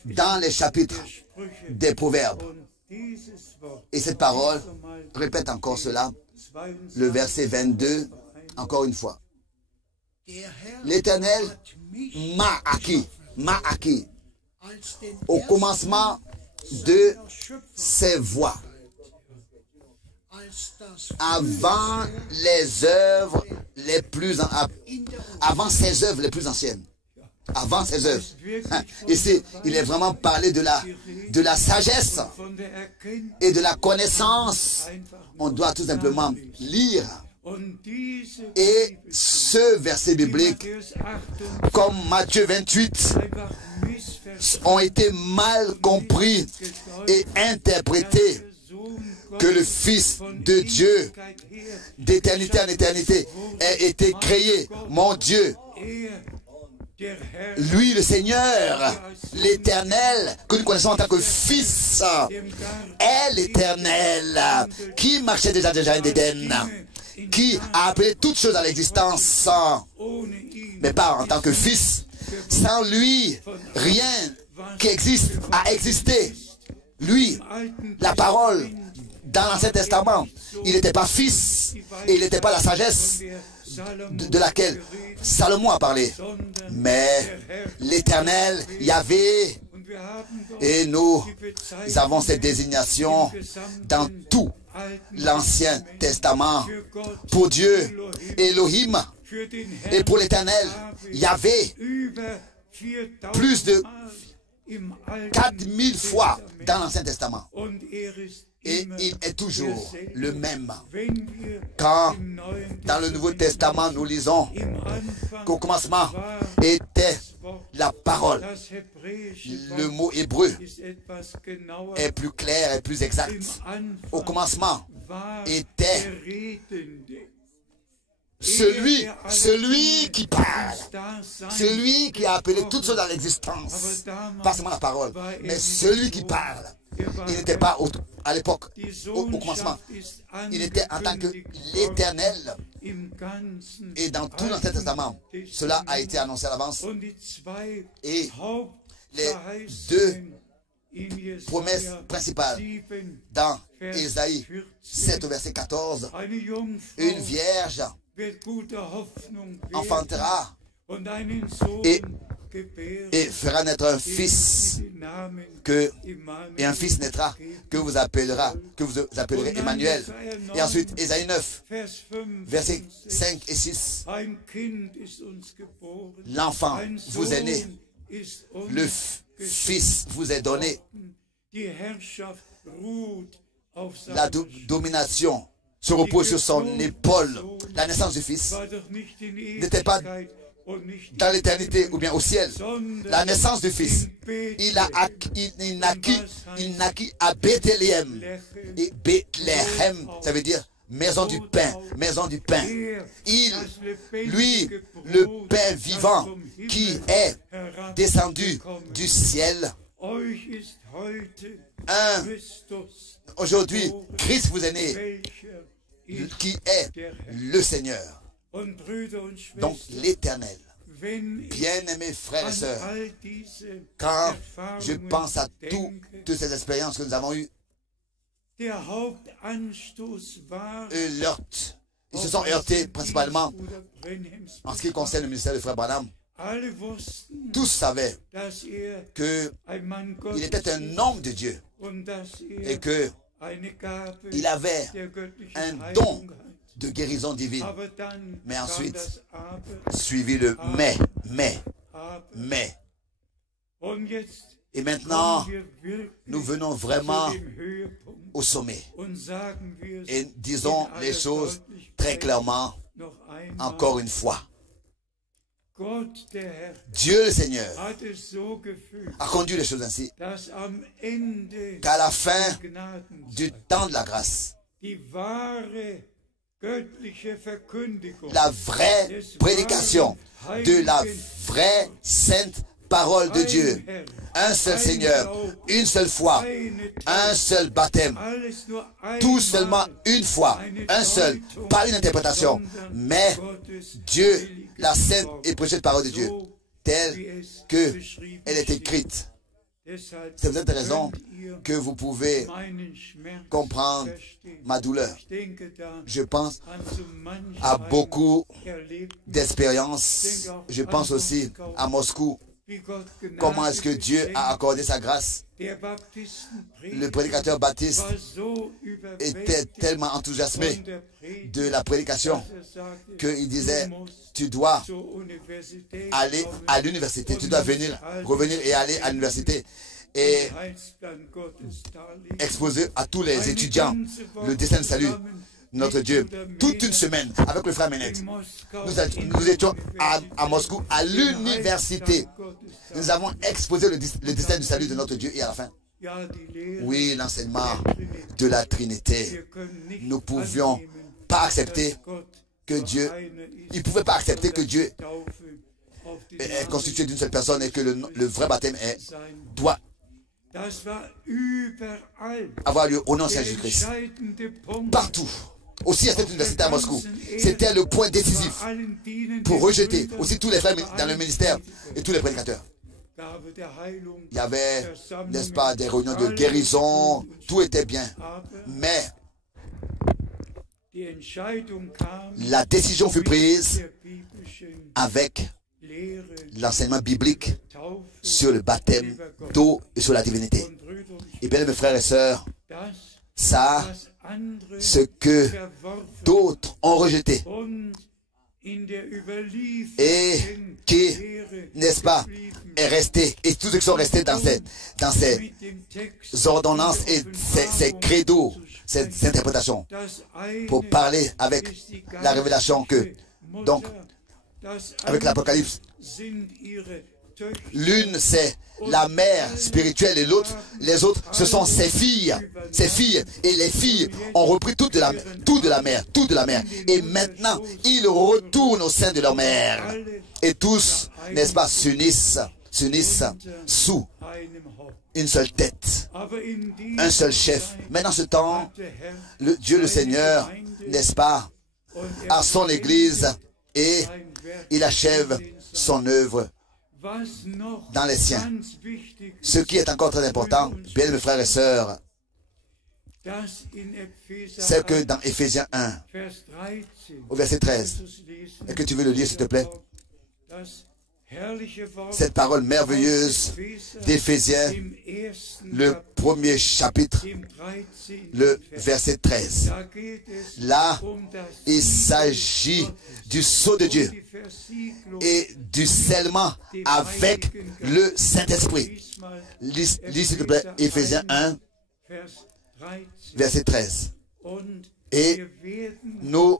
dans les chapitres des Proverbes. Et cette parole répète encore cela, le verset 22, encore une fois. L'Éternel m'a acquis au commencement de ses voies, avant les œuvres les plus avant ses œuvres les plus anciennes. Avant ses œuvres. Ici, il est vraiment parlé de la sagesse et de la connaissance. On doit tout simplement lire. Et ce verset biblique, comme Matthieu 28, ont été mal compris et interprétés, que le Fils de Dieu, d'éternité en éternité, a été créé, mon Dieu. Lui, le Seigneur, l'Éternel, que nous connaissons en tant que Fils, est l'Éternel, qui marchait déjà en Éden, qui a appelé toutes choses à l'existence, mais pas en tant que Fils. Sans lui, rien qui existe a existé. Lui, la parole, dans l'Ancien Testament, il n'était pas fils, et il n'était pas la sagesse de laquelle Salomon a parlé, mais l'Éternel, Yahvé. Et nous avons cette désignation dans tout l'Ancien Testament pour Dieu, Elohim, et pour l'Éternel, Yahvé, plus de 4000 fois dans l'Ancien Testament. Et il est toujours le même. Quand dans le Nouveau Testament nous lisons qu'au commencement était la parole, le mot hébreu est plus clair et plus exact. Au commencement était celui qui parle, celui qui a appelé toutes choses à l'existence, pas seulement la parole, mais celui qui parle. Il n'était pas à l'époque, au commencement, il était en tant que l'Éternel. Et dans tout l'Ancien Testament, cela a été annoncé à l'avance. Et les deux promesses principales dans Ésaïe 7 au verset 14, une vierge enfantera et et fera naître un fils et un fils naîtra que vous appellerez Emmanuel. Et ensuite, Ésaïe 9, versets 5 et 6. L'enfant vous est né, le fils vous est donné. La domination se repose sur son épaule. La naissance du fils n'était pas dans l'éternité ou bien au ciel. La naissance du fils, il naquit à Bethléem. Et Bethléem, ça veut dire maison du pain, maison du pain. Lui, le pain vivant qui est descendu du ciel. Aujourd'hui, Christ vous est né, qui est le Seigneur. Donc l'Éternel. Bien-aimés frères et sœurs, quand je pense à toutes ces expériences que nous avons eues, ils se sont heurtés principalement en ce qui concerne le ministère de Frère Branham. Tous savaient qu'il était un homme de Dieu et qu'il avait un don de guérison divine. Mais ensuite, suivi le mais. Et maintenant, nous venons vraiment au sommet. Et disons les choses très clairement, encore une fois. Dieu le Seigneur a conduit les choses ainsi qu'à la fin du temps de la grâce, la vraie prédication de la vraie sainte parole de Dieu, un seul Seigneur, une seule foi, un seul baptême, tout seulement une fois, un seul, pas une interprétation, mais Dieu, la sainte et précieuse parole de Dieu, telle qu'elle est écrite. C'est pour cette raison que vous pouvez comprendre ma douleur. Je pense à beaucoup d'expériences. Je pense aussi à Moscou. Comment est-ce que Dieu a accordé sa grâce? Le prédicateur baptiste était tellement enthousiasmé de la prédication qu'il disait, tu dois aller à l'université, tu dois revenir et aller à l'université et exposer à tous les étudiants le dessein de salut. Notre Dieu, toute une semaine avec le frère Menet. Nous étions à Moscou, à l'université. Nous avons exposé le dessein du salut de notre Dieu et à la fin. Oui, l'enseignement de la Trinité. Nous ne pouvions pas accepter que Dieu, ils ne pouvaient pas accepter que Dieu est constitué d'une seule personne et que le vrai baptême doit avoir lieu au nom de Jésus-Christ. Partout. Aussi à cette université à Moscou. C'était le point décisif pour rejeter aussi tous les frères dans le ministère et tous les prédicateurs. Il y avait, n'est-ce pas, des réunions de guérison, tout était bien. Mais la décision fut prise avec l'enseignement biblique sur le baptême d'eau et sur la divinité. Et bien, mes frères et sœurs, ça, ce que d'autres ont rejeté et qui, n'est-ce pas, est resté, et tous ceux qui sont restés dans ces ordonnances et ces credos, ces interprétations, pour parler avec la révélation que, donc, avec l'Apocalypse, l'une c'est la mère spirituelle et les autres, ce sont ses filles. Et les filles ont repris tout de la mère. Et maintenant, ils retournent au sein de leur mère. Et tous, n'est-ce pas, s'unissent sous une seule tête, un seul chef. Mais dans ce temps, Dieu le Seigneur, n'est-ce pas, a son Église et il achève son œuvre dans les siens. Ce qui est encore très important, bien mes frères et sœurs, c'est que dans Éphésiens 1, au verset 13, est-ce que tu veux le lire s'il te plaît? cette parole merveilleuse d'Éphésiens, le premier chapitre, le verset 13. Là, il s'agit du sceau de Dieu et du scellement avec le Saint-Esprit. Lis s'il te plaît, Éphésiens 1, verset 13. Et nous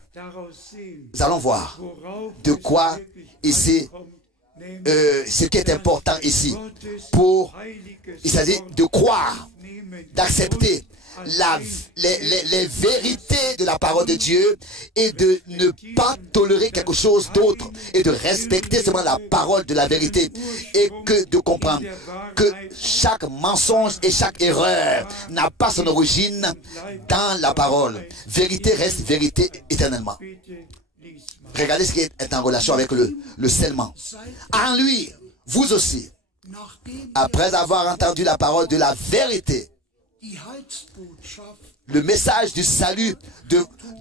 allons voir de quoi ici, ce qui est important ici, il s'agit de croire, d'accepter les vérités de la parole de Dieu et de ne pas tolérer quelque chose d'autre et de respecter seulement la parole de la vérité et que de comprendre que chaque mensonge et chaque erreur n'a pas son origine dans la parole. Vérité reste vérité éternellement. Regardez ce qui est en relation avec le scellement. En lui, vous aussi, après avoir entendu la parole de la vérité, le message du salut,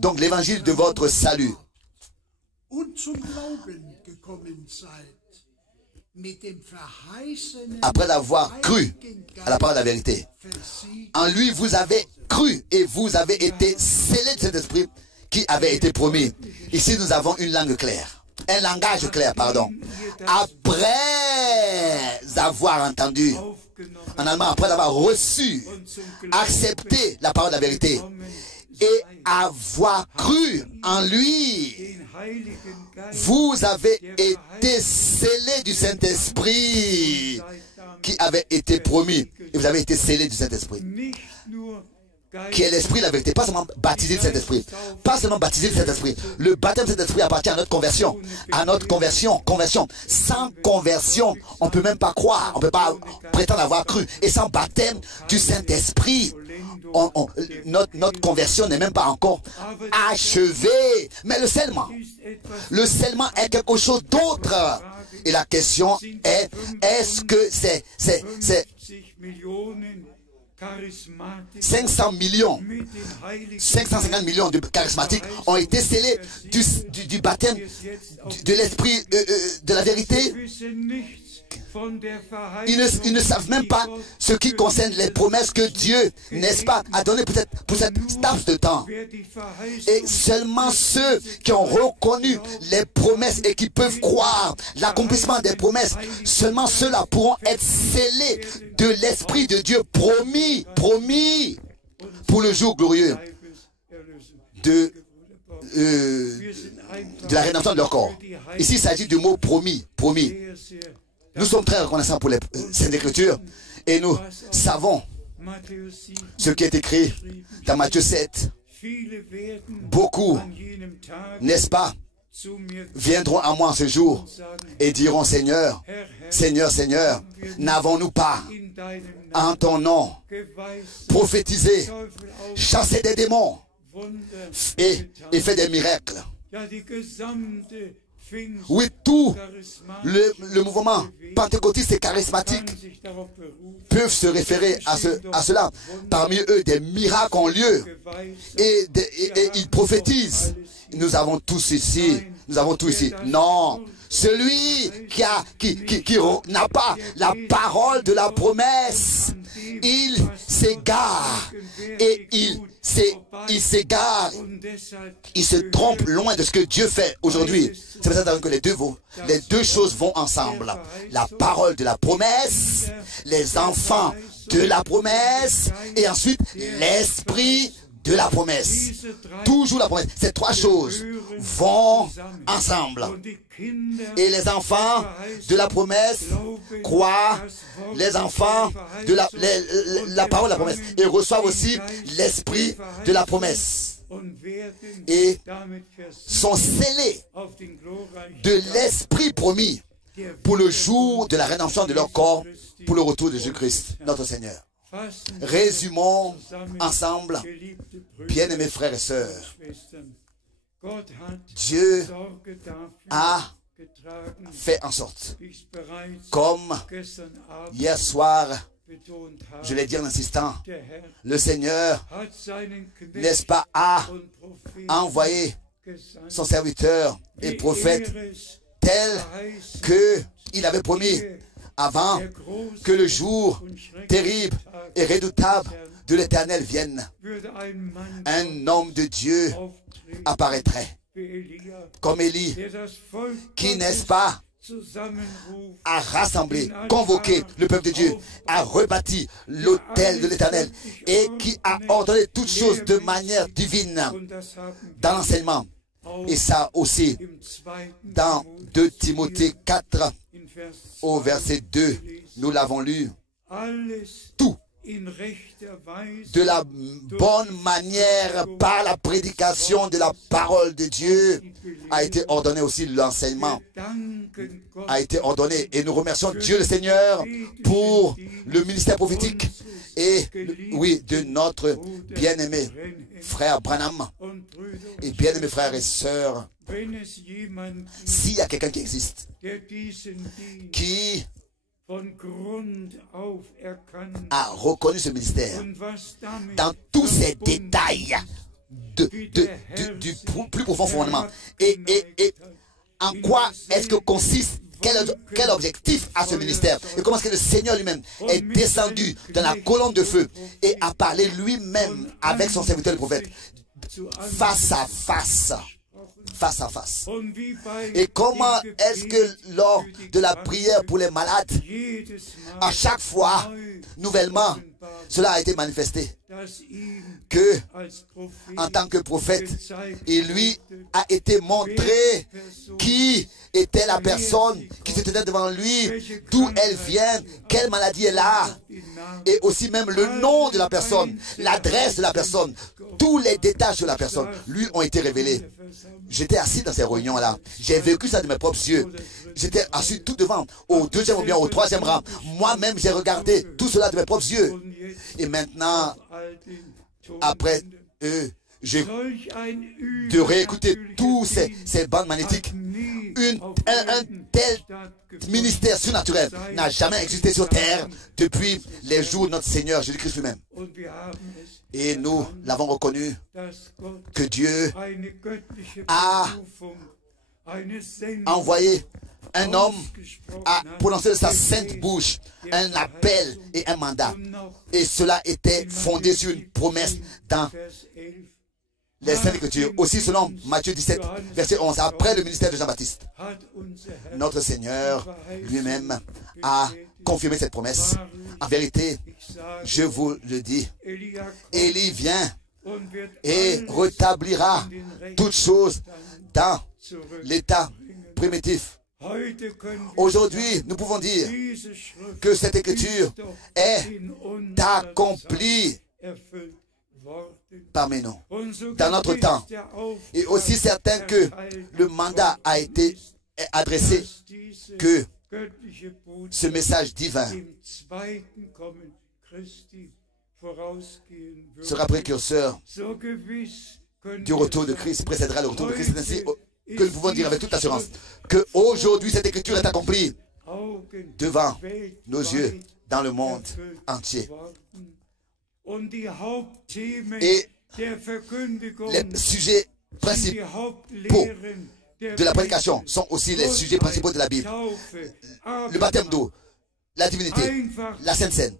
donc l'évangile de votre salut, après avoir cru à la parole de la vérité, en lui vous avez cru et vous avez été scellés de cet esprit qui avait été promis. Ici nous avons une langue claire, un langage clair, pardon. Après avoir entendu, en allemand, après avoir reçu, accepté la parole de la vérité et avoir cru en lui, vous avez été scellés du Saint-Esprit qui avait été promis. Et vous avez été scellés du Saint-Esprit, qui est l'Esprit de la vérité. Pas seulement baptisé de Saint-Esprit. Pas seulement baptisé de Saint-Esprit. Le baptême de Saint-Esprit appartient à notre conversion. À notre conversion. Sans conversion, on ne peut même pas croire. On ne peut pas prétendre avoir cru. Et sans baptême du Saint-Esprit, notre conversion n'est même pas encore achevée. Mais le scellement est quelque chose d'autre. Et la question est, est-ce que c'est 500 millions, 550 millions de charismatiques ont été scellés du baptême de l'esprit de la vérité. Ils ne savent même pas ce qui concerne les promesses que Dieu, n'est-ce pas, a données peut-être pour cette laps de temps. Et seulement ceux qui ont reconnu les promesses et qui peuvent croire l'accomplissement des promesses, seulement ceux-là pourront être scellés de l'Esprit de Dieu promis pour le jour glorieux de la rédemption de leur corps. Ici, il s'agit du mot promis. Nous sommes très reconnaissants pour les Saintes Écritures et nous savons ce qui est écrit dans Matthieu 7. Beaucoup, n'est-ce pas, viendront à moi en ce jour et diront: Seigneur, Seigneur, Seigneur, n'avons-nous pas en ton nom prophétisé, chassé des démons et fait des miracles? Oui, tout le mouvement pentecôtiste et charismatique peuvent se référer à cela. Parmi eux, des miracles ont lieu et ils prophétisent. Nous avons tous ici. Non, celui qui n'a pas la parole de la promesse, il s'égare et il s'égare, il se trompe loin de ce que Dieu fait aujourd'hui. C'est pour ça que les deux choses vont ensemble. La parole de la promesse, les enfants de la promesse et ensuite l'esprit de la promesse. Toujours la promesse. Ces trois choses vont ensemble. Et les enfants de la promesse croient les enfants de la parole de la promesse et reçoivent aussi l'esprit de la promesse et sont scellés de l'esprit promis pour le jour de la rédemption de leur corps, pour le retour de Jésus-Christ, notre Seigneur. Résumons ensemble, bien-aimés frères et sœurs. Dieu a fait en sorte, comme hier soir, je l'ai dit en insistant, le Seigneur, n'est-ce pas, a envoyé son serviteur et prophète tel que il avait promis avant que le jour terrible et redoutable de l'Éternel vienne. Un homme de Dieu apparaîtrait comme Élie, qui, n'est-ce pas, a rassemblé, convoqué le peuple de Dieu, a rebâti l'autel de l'Éternel et qui a ordonné toutes choses de manière divine dans l'enseignement. Et ça aussi, dans 2 Timothée 4, au verset 2, nous l'avons lu, tout de la bonne manière par la prédication de la parole de Dieu a été ordonné aussi. L'enseignement a été ordonné et nous remercions Dieu le Seigneur pour le ministère prophétique et oui, de notre bien-aimé frère Branham et bien-aimés frères et sœurs. S'il y a quelqu'un qui existe, qui a reconnu ce ministère dans tous ses détails du plus profond fondement et en quoi est-ce que consiste, quel objectif a ce ministère et comment est-ce que le Seigneur lui-même est descendu dans la colonne de feu et a parlé lui-même avec son serviteur le prophète face à face. Face à face. Et comment est-ce que lors de la prière pour les malades, à chaque fois, nouvellement, cela a été manifesté. Que, en tant que prophète, il lui a été montré qui était la personne qui se tenait devant lui, d'où elle vient, quelle maladie elle a, et aussi même le nom de la personne, l'adresse de la personne, tous les détails de la personne lui ont été révélés. J'étais assis dans ces réunions-là. J'ai vécu ça de mes propres yeux. J'étais assis tout devant, au 2e ou bien au 3e rang. Moi-même, j'ai regardé tout cela de mes propres yeux. Et maintenant, après de réécouter tous ces bandes magnétiques, un tel ministère surnaturel n'a jamais existé sur terre depuis les jours de notre Seigneur Jésus-Christ lui-même. Et nous l'avons reconnu que Dieu a envoyé un homme à prononcer de sa sainte bouche un appel et un mandat. Et cela était fondé sur une promesse dans les Saintes Écritures. Aussi selon Matthieu 17, verset 11, après le ministère de Jean-Baptiste, notre Seigneur lui-même a confirmé cette promesse. En vérité, je vous le dis, Élie vient et rétablira toutes choses dans l'état primitif. Aujourd'hui, nous pouvons dire que cette écriture est accomplie parmi nous, dans notre temps. Et aussi certain que le mandat a été adressé, que ce message divin sera précurseur du retour de Christ, précédera le retour de Christ. C'est ainsi que nous pouvons dire avec toute assurance que aujourd'hui cette écriture est accomplie devant nos yeux dans le monde entier. Et les sujets principaux de la prédication sont aussi les sujets principaux de la Bible. Le baptême d'eau, la divinité, la Sainte Seine.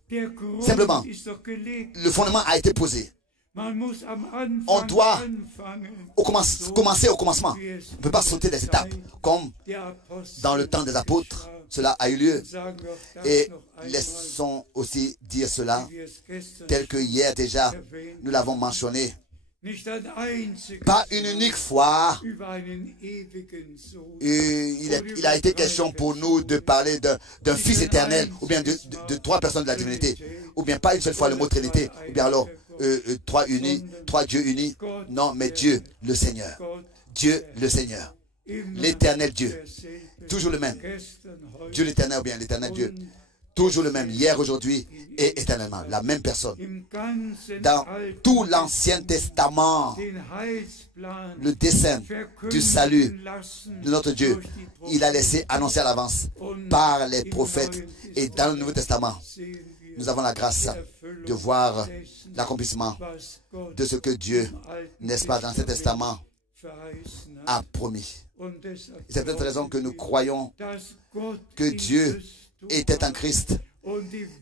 Simplement, le fondement a été posé. On doit commencer au commencement. On ne peut pas sauter des étapes. Comme dans le temps des apôtres, cela a eu lieu. Et laissons aussi dire cela, tel que hier déjà, nous l'avons mentionné. Pas une unique fois, il a été question pour nous de parler d'un Fils éternel, ou bien de trois personnes de la divinité, ou bien pas une seule fois le mot Trinité, ou bien alors trois unis, trois dieux unis. Non, mais Dieu, le Seigneur. Dieu, le Seigneur. L'éternel Dieu. Toujours le même. Dieu l'éternel, ou bien l'éternel Dieu. Toujours le même, hier, aujourd'hui et éternellement. La même personne. Dans tout l'Ancien Testament, le dessein du salut de notre Dieu, il a laissé annoncer à l'avance par les prophètes. Et dans le Nouveau Testament, nous avons la grâce de voir l'accomplissement de ce que Dieu, n'est-ce pas, dans l'Ancien Testament, a promis. C'est peut-être la raison que nous croyons que Dieu était en Christ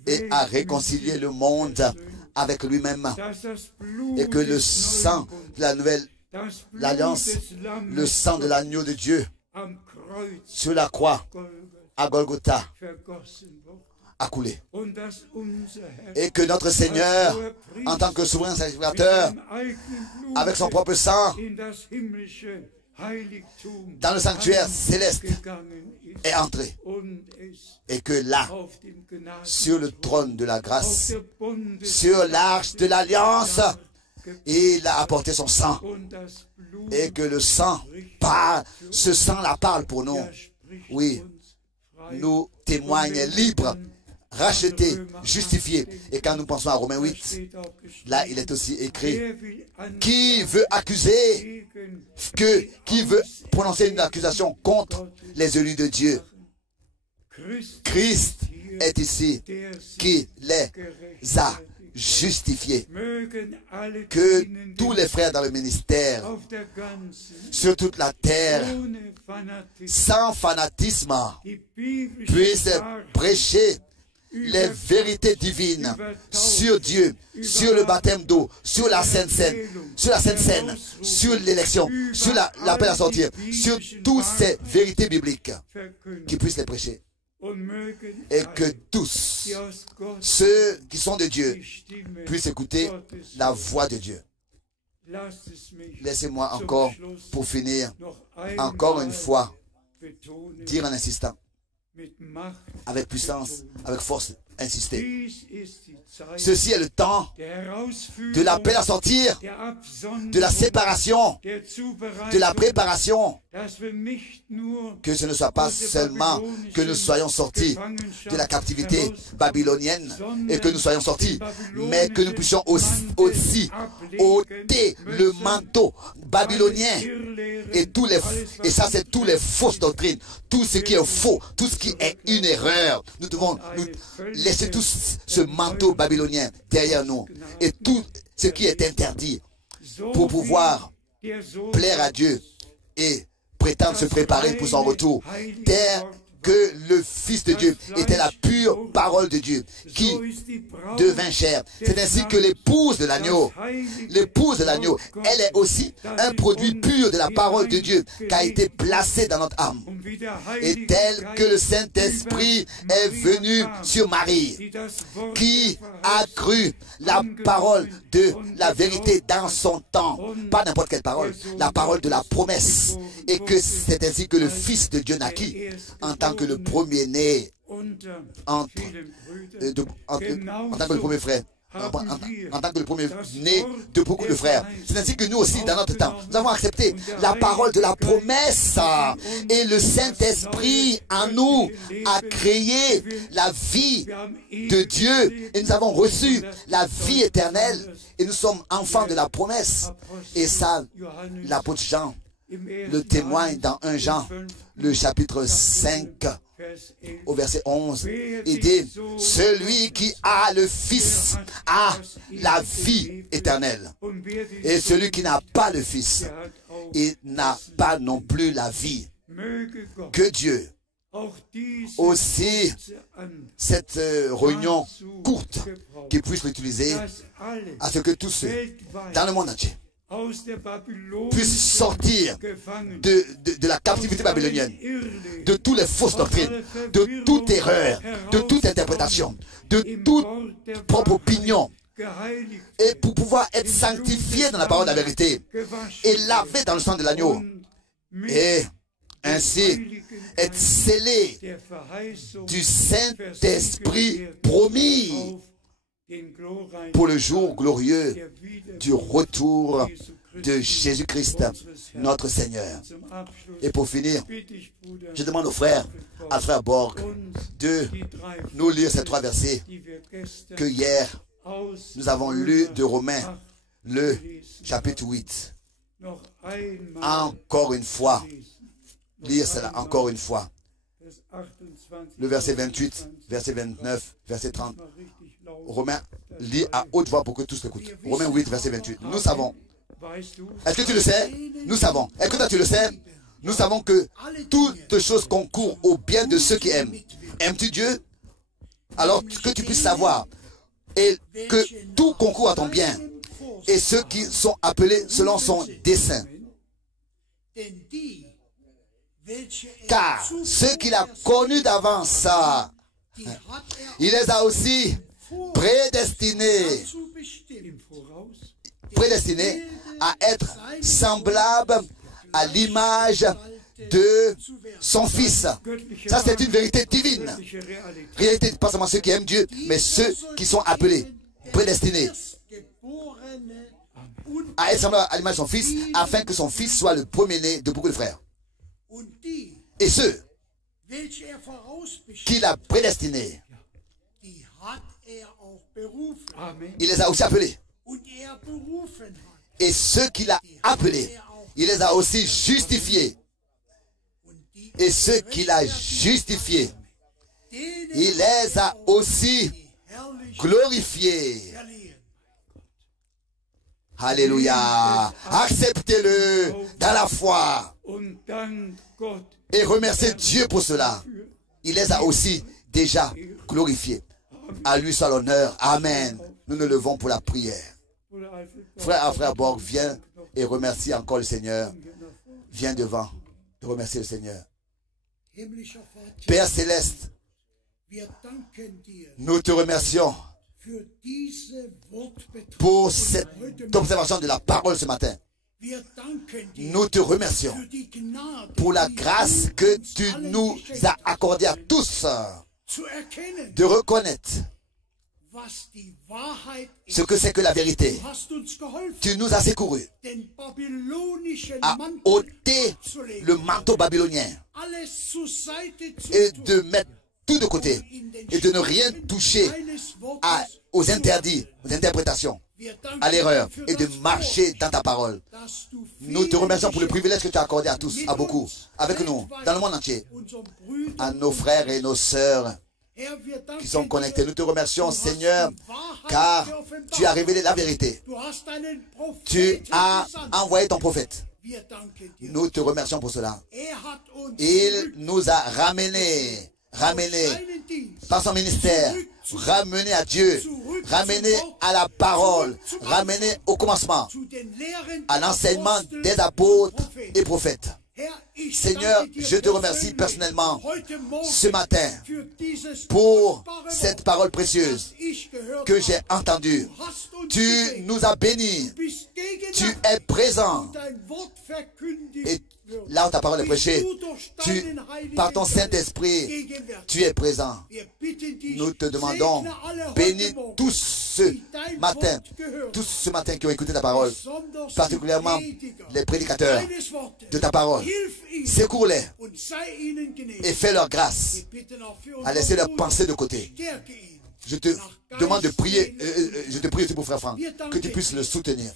et a réconcilié le monde avec lui-même, et que le sang de la nouvelle l'alliance, le sang de l'agneau de Dieu sur la croix à Golgotha a coulé, et que notre Seigneur, en tant que souverain sacrificateur, avec son propre sang, dans le sanctuaire céleste, est entré, et que là, sur le trône de la grâce, sur l'arche de l'alliance, il a apporté son sang, et que le sang parle, ce sang-là parle pour nous. Oui, nous témoigne libre, racheté, justifié. Et quand nous pensons à Romains 8, là il est aussi écrit, qui veut accuser, qui veut prononcer une accusation contre les élus de Dieu? Christ est ici, qui les a justifiés. Que tous les frères dans le ministère, sur toute la terre, sans fanatisme, puissent prêcher les vérités divines sur Dieu, sur le baptême d'eau, sur la Sainte Seine, sur l'élection, sur l'appel à sortir, sur toutes ces vérités bibliques, qui puissent les prêcher. Et que tous ceux qui sont de Dieu puissent écouter la voix de Dieu. Laissez-moi encore, pour finir, encore une fois, dire en insistant, avec puissance, avec force, insister. Ceci est le temps de l'appel à sortir, de la séparation, de la préparation, que ce ne soit pas seulement que nous soyons sortis de la captivité babylonienne et que nous soyons sortis, mais que nous puissions aussi ôter le manteau babylonien et ça c'est tous les fausses doctrines, tout ce qui est faux, tout ce qui est une erreur. Nous devons nous laisser tout ce manteau babylonien derrière nous et tout ce qui est interdit pour pouvoir plaire à Dieu et prétendre se préparer pour son retour. Que le Fils de Dieu était la pure parole de Dieu qui devint chair. C'est ainsi que l'épouse de l'agneau, elle est aussi un produit pur de la parole de Dieu qui a été placé dans notre âme. Et tel que le Saint-Esprit est venu sur Marie, qui a cru la parole de la vérité dans son temps, pas n'importe quelle parole, la parole de la promesse, et que c'est ainsi que le Fils de Dieu naquit en tant que le premier-né, en tant que le premier frère, en tant que le premier-né de beaucoup de frères. C'est ainsi que nous aussi, dans notre temps, nous avons accepté la parole de la promesse, et le Saint-Esprit en nous a créé la vie de Dieu, et nous avons reçu la vie éternelle, et nous sommes enfants de la promesse. Et ça, l'apôtre Jean le témoigne dans 1 Jean, le chapitre 5, au verset 11. Il dit, celui qui a le Fils a la vie éternelle. Et celui qui n'a pas le Fils, il n'a pas non plus la vie. Que Dieu aussi, cette réunion courte, qui puisse l'utiliser à ce que tous ceux dans le monde entier puissent sortir de la captivité babylonienne, de toutes les fausses doctrines, de toute erreur, de toute interprétation, de toute propre opinion, et pour pouvoir être sanctifié dans la parole de la vérité et lavé dans le sang de l'agneau, et ainsi être scellé du Saint-Esprit promis pour le jour glorieux du retour de Jésus-Christ, notre Seigneur. Et pour finir, je demande aux frères, à frère Borg, de nous lire ces 3 versets que hier nous avons lus de Romains, le chapitre 8. Encore une fois, lire cela encore une fois. Le verset 28, verset 29, verset 30. Romains, lis à haute voix pour que tous l'écoutent. Romains 8, verset 28. Nous savons. Est-ce que tu le sais? Nous savons. Est-ce que toi tu le sais? nous savons que toutes choses concourent au bien de ceux qui aiment. Aimes-tu Dieu? Alors que tu puisses savoir et que tout concourt à ton bien et ceux qui sont appelés selon son dessein. Car ceux qu'il a connus d'avance, il les a aussi prédestinés à être semblables à l'image de son Fils. Ça, c'est une vérité divine. Réalité, pas seulement ceux qui aiment Dieu, mais ceux qui sont appelés, prédestinés à être semblables à l'image de son Fils, afin que son Fils soit le premier-né de beaucoup de frères. Et ceux qu'il a prédestinés, il les a aussi appelés. Et ceux qu'il a appelés, il les a aussi justifiés. Et ceux qu'il a justifiés, il les a aussi glorifiés. Alléluia. Acceptez-le dans la foi. Et remerciez Dieu pour cela. Il les a aussi déjà glorifiés. À lui soit l'honneur. Amen. Nous nous levons pour la prière. Frère Borg, viens et remercie encore le Seigneur. Viens devant et remercie le Seigneur. Père Céleste, nous te remercions pour cette observation de la parole ce matin. Nous te remercions pour la grâce que tu nous as accordée à tous de reconnaître ce que c'est que la vérité. Tu nous as secourus à ôter le manteau babylonien et de mettre tout de côté et de ne rien toucher aux interdits, aux interprétations, à l'erreur et de marcher dans ta parole. Nous te remercions pour le privilège que tu as accordé à tous, à beaucoup, avec nous, dans le monde entier, à nos frères et nos sœurs qui sont connectés. Nous te remercions, Seigneur, car tu as révélé la vérité. Tu as envoyé ton prophète. Nous te remercions pour cela. Il nous a ramenés par son ministère, ramenés à Dieu, ramenés à la parole, ramenés au commencement, à l'enseignement des apôtres et prophètes. Seigneur, je te remercie personnellement ce matin pour cette parole précieuse que j'ai entendue. Tu nous as bénis. Tu es présent. Et là où ta parole est prêchée, par ton Saint-Esprit, tu es présent. Nous te demandons, bénis tous ce matin qui ont écouté ta parole, particulièrement les prédicateurs de ta parole. Secours-les et fais leur grâce à laisser leurs pensées de côté. Je te demande de prier, je te prie aussi pour Frère Franck, que tu puisses le soutenir.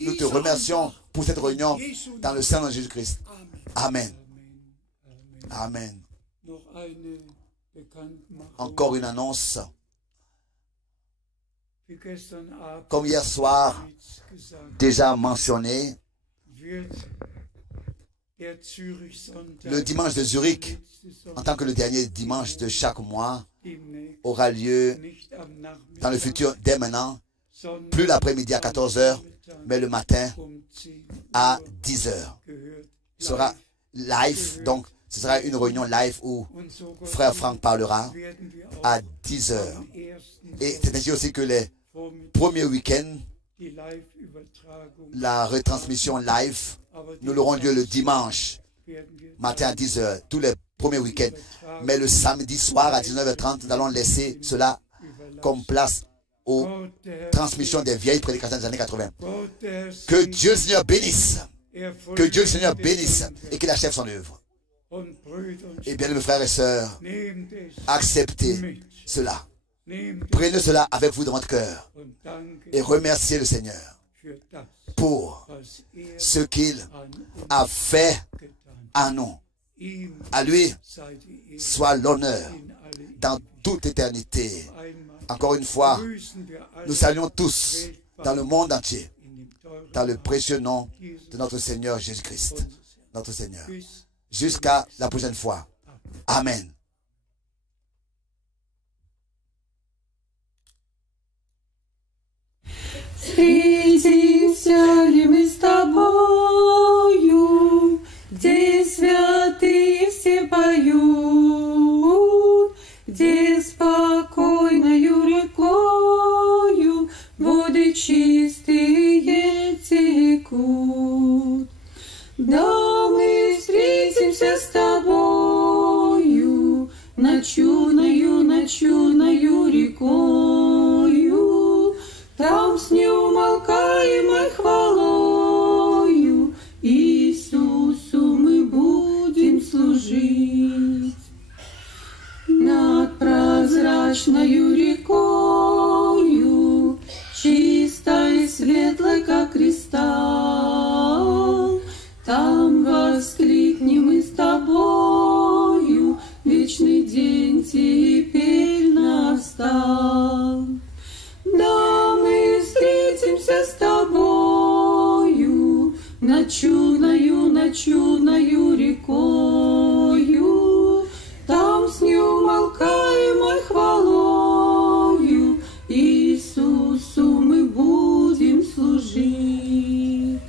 Nous te remercions pour cette réunion dans le Saint-Nom de Jésus-Christ. Amen. Amen. Encore une annonce. Comme hier soir, déjà mentionné, le dimanche de Zurich, en tant que le dernier dimanche de chaque mois, aura lieu dans le futur dès maintenant, plus l'après-midi à 14 h, mais le matin à 10 h. Ce sera live, donc ce sera une réunion live où Frère Franck parlera à 10 h. Et c'est ainsi aussi que les premiers week-ends, la retransmission live, nous l'aurons lieu le dimanche matin à 10 h, tous les premiers week-ends. Mais le samedi soir à 19h30, nous allons laisser cela comme place aux transmissions des vieilles prédications des années 80. Que Dieu le Seigneur bénisse. Que Dieu le Seigneur bénisse et qu'il achève son œuvre. Et bien, mes frères et sœurs, acceptez cela. Prenez cela avec vous dans votre cœur et remerciez le Seigneur pour ce qu'il a fait à nous. À lui soit l'honneur dans toute éternité. Encore une fois, nous saluons tous dans le monde entier, dans le précieux nom de notre Seigneur Jésus-Christ, notre Seigneur. jusqu'à la prochaine fois. Amen. Встретимся ли мы с тобою, где святые все поют, где спокойною рекою воды чистые текут. Да, мы встретимся с тобою ночную рекою, там с неумолкаемой хвалою Иисусу мы будем служить. Над прозрачною рекою, чистой и светлой, как кристалл, там воскликнем мы с тобою, вечный день теперь настал. Да, мы встретимся с тобою ночную рекою, там с неумолкаемой хвалою Иисусу мы будем служить.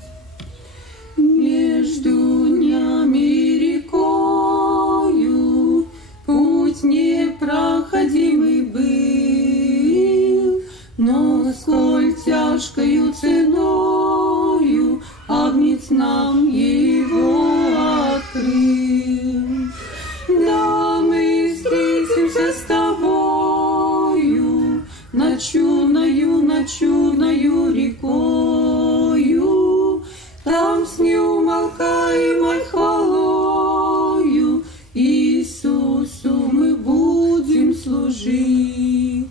Между днями и рекою путь непроходимый был, но сколь тяжкою ценою Агнец нам его открыл. Да, мы встретимся с тобою ночную рекою, там с неумолкаемой хвалою Иисусу мы будем служить.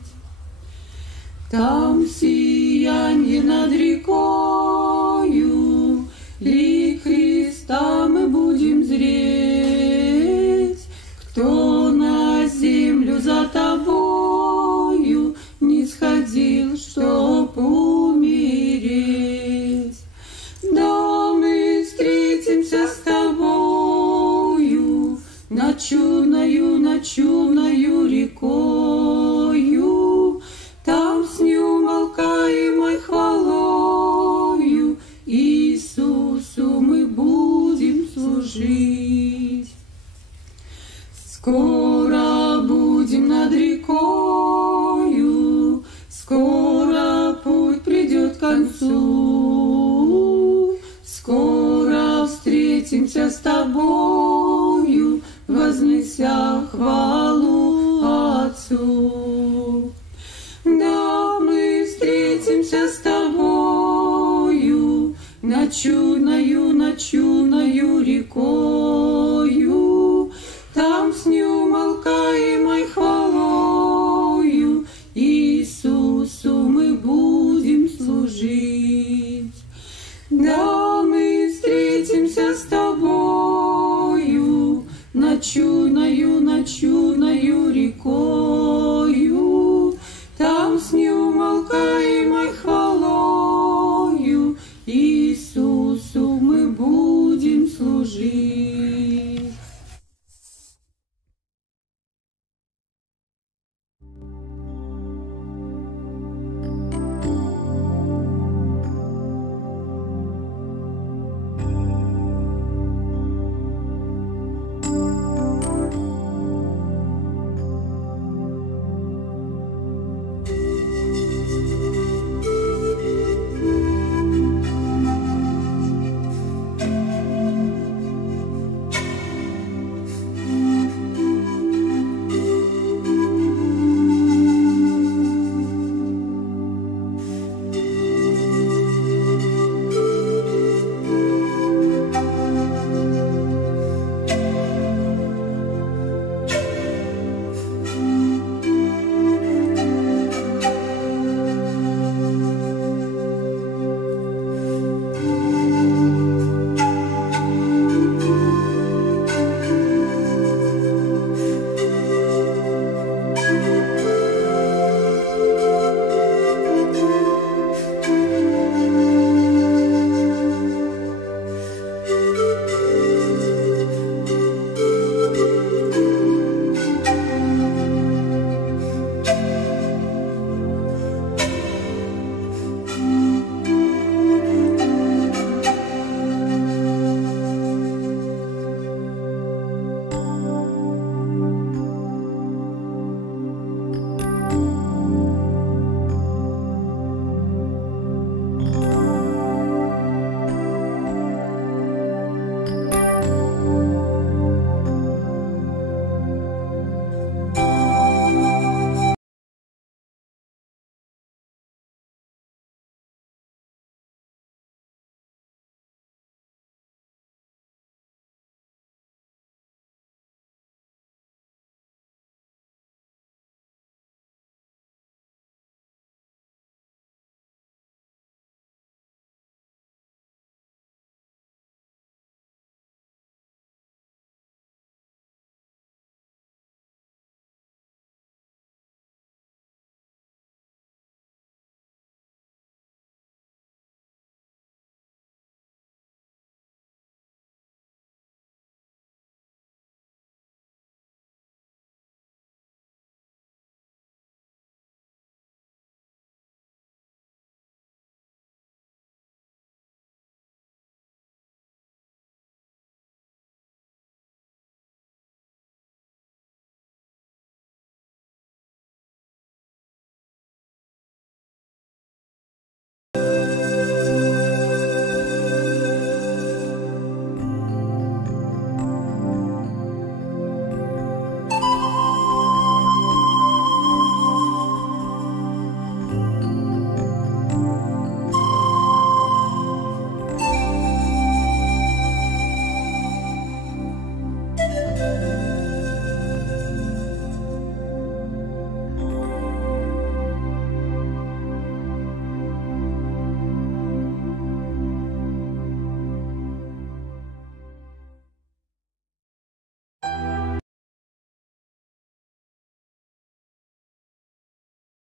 Там сиянье над рекою, лик Христа мы будем зреть. Кто на землю за тобою не сходил, чтоб умереть? Да, мы встретимся с тобою ночную рекою, там с неумолкаемой хвалою Иисусу мы будем служить. Скоро будем над рекою, скоро путь придет к концу, скоро встретимся с тобою, вознеся хвалу Отцу. Да, мы встретимся с тобою ночную рекою,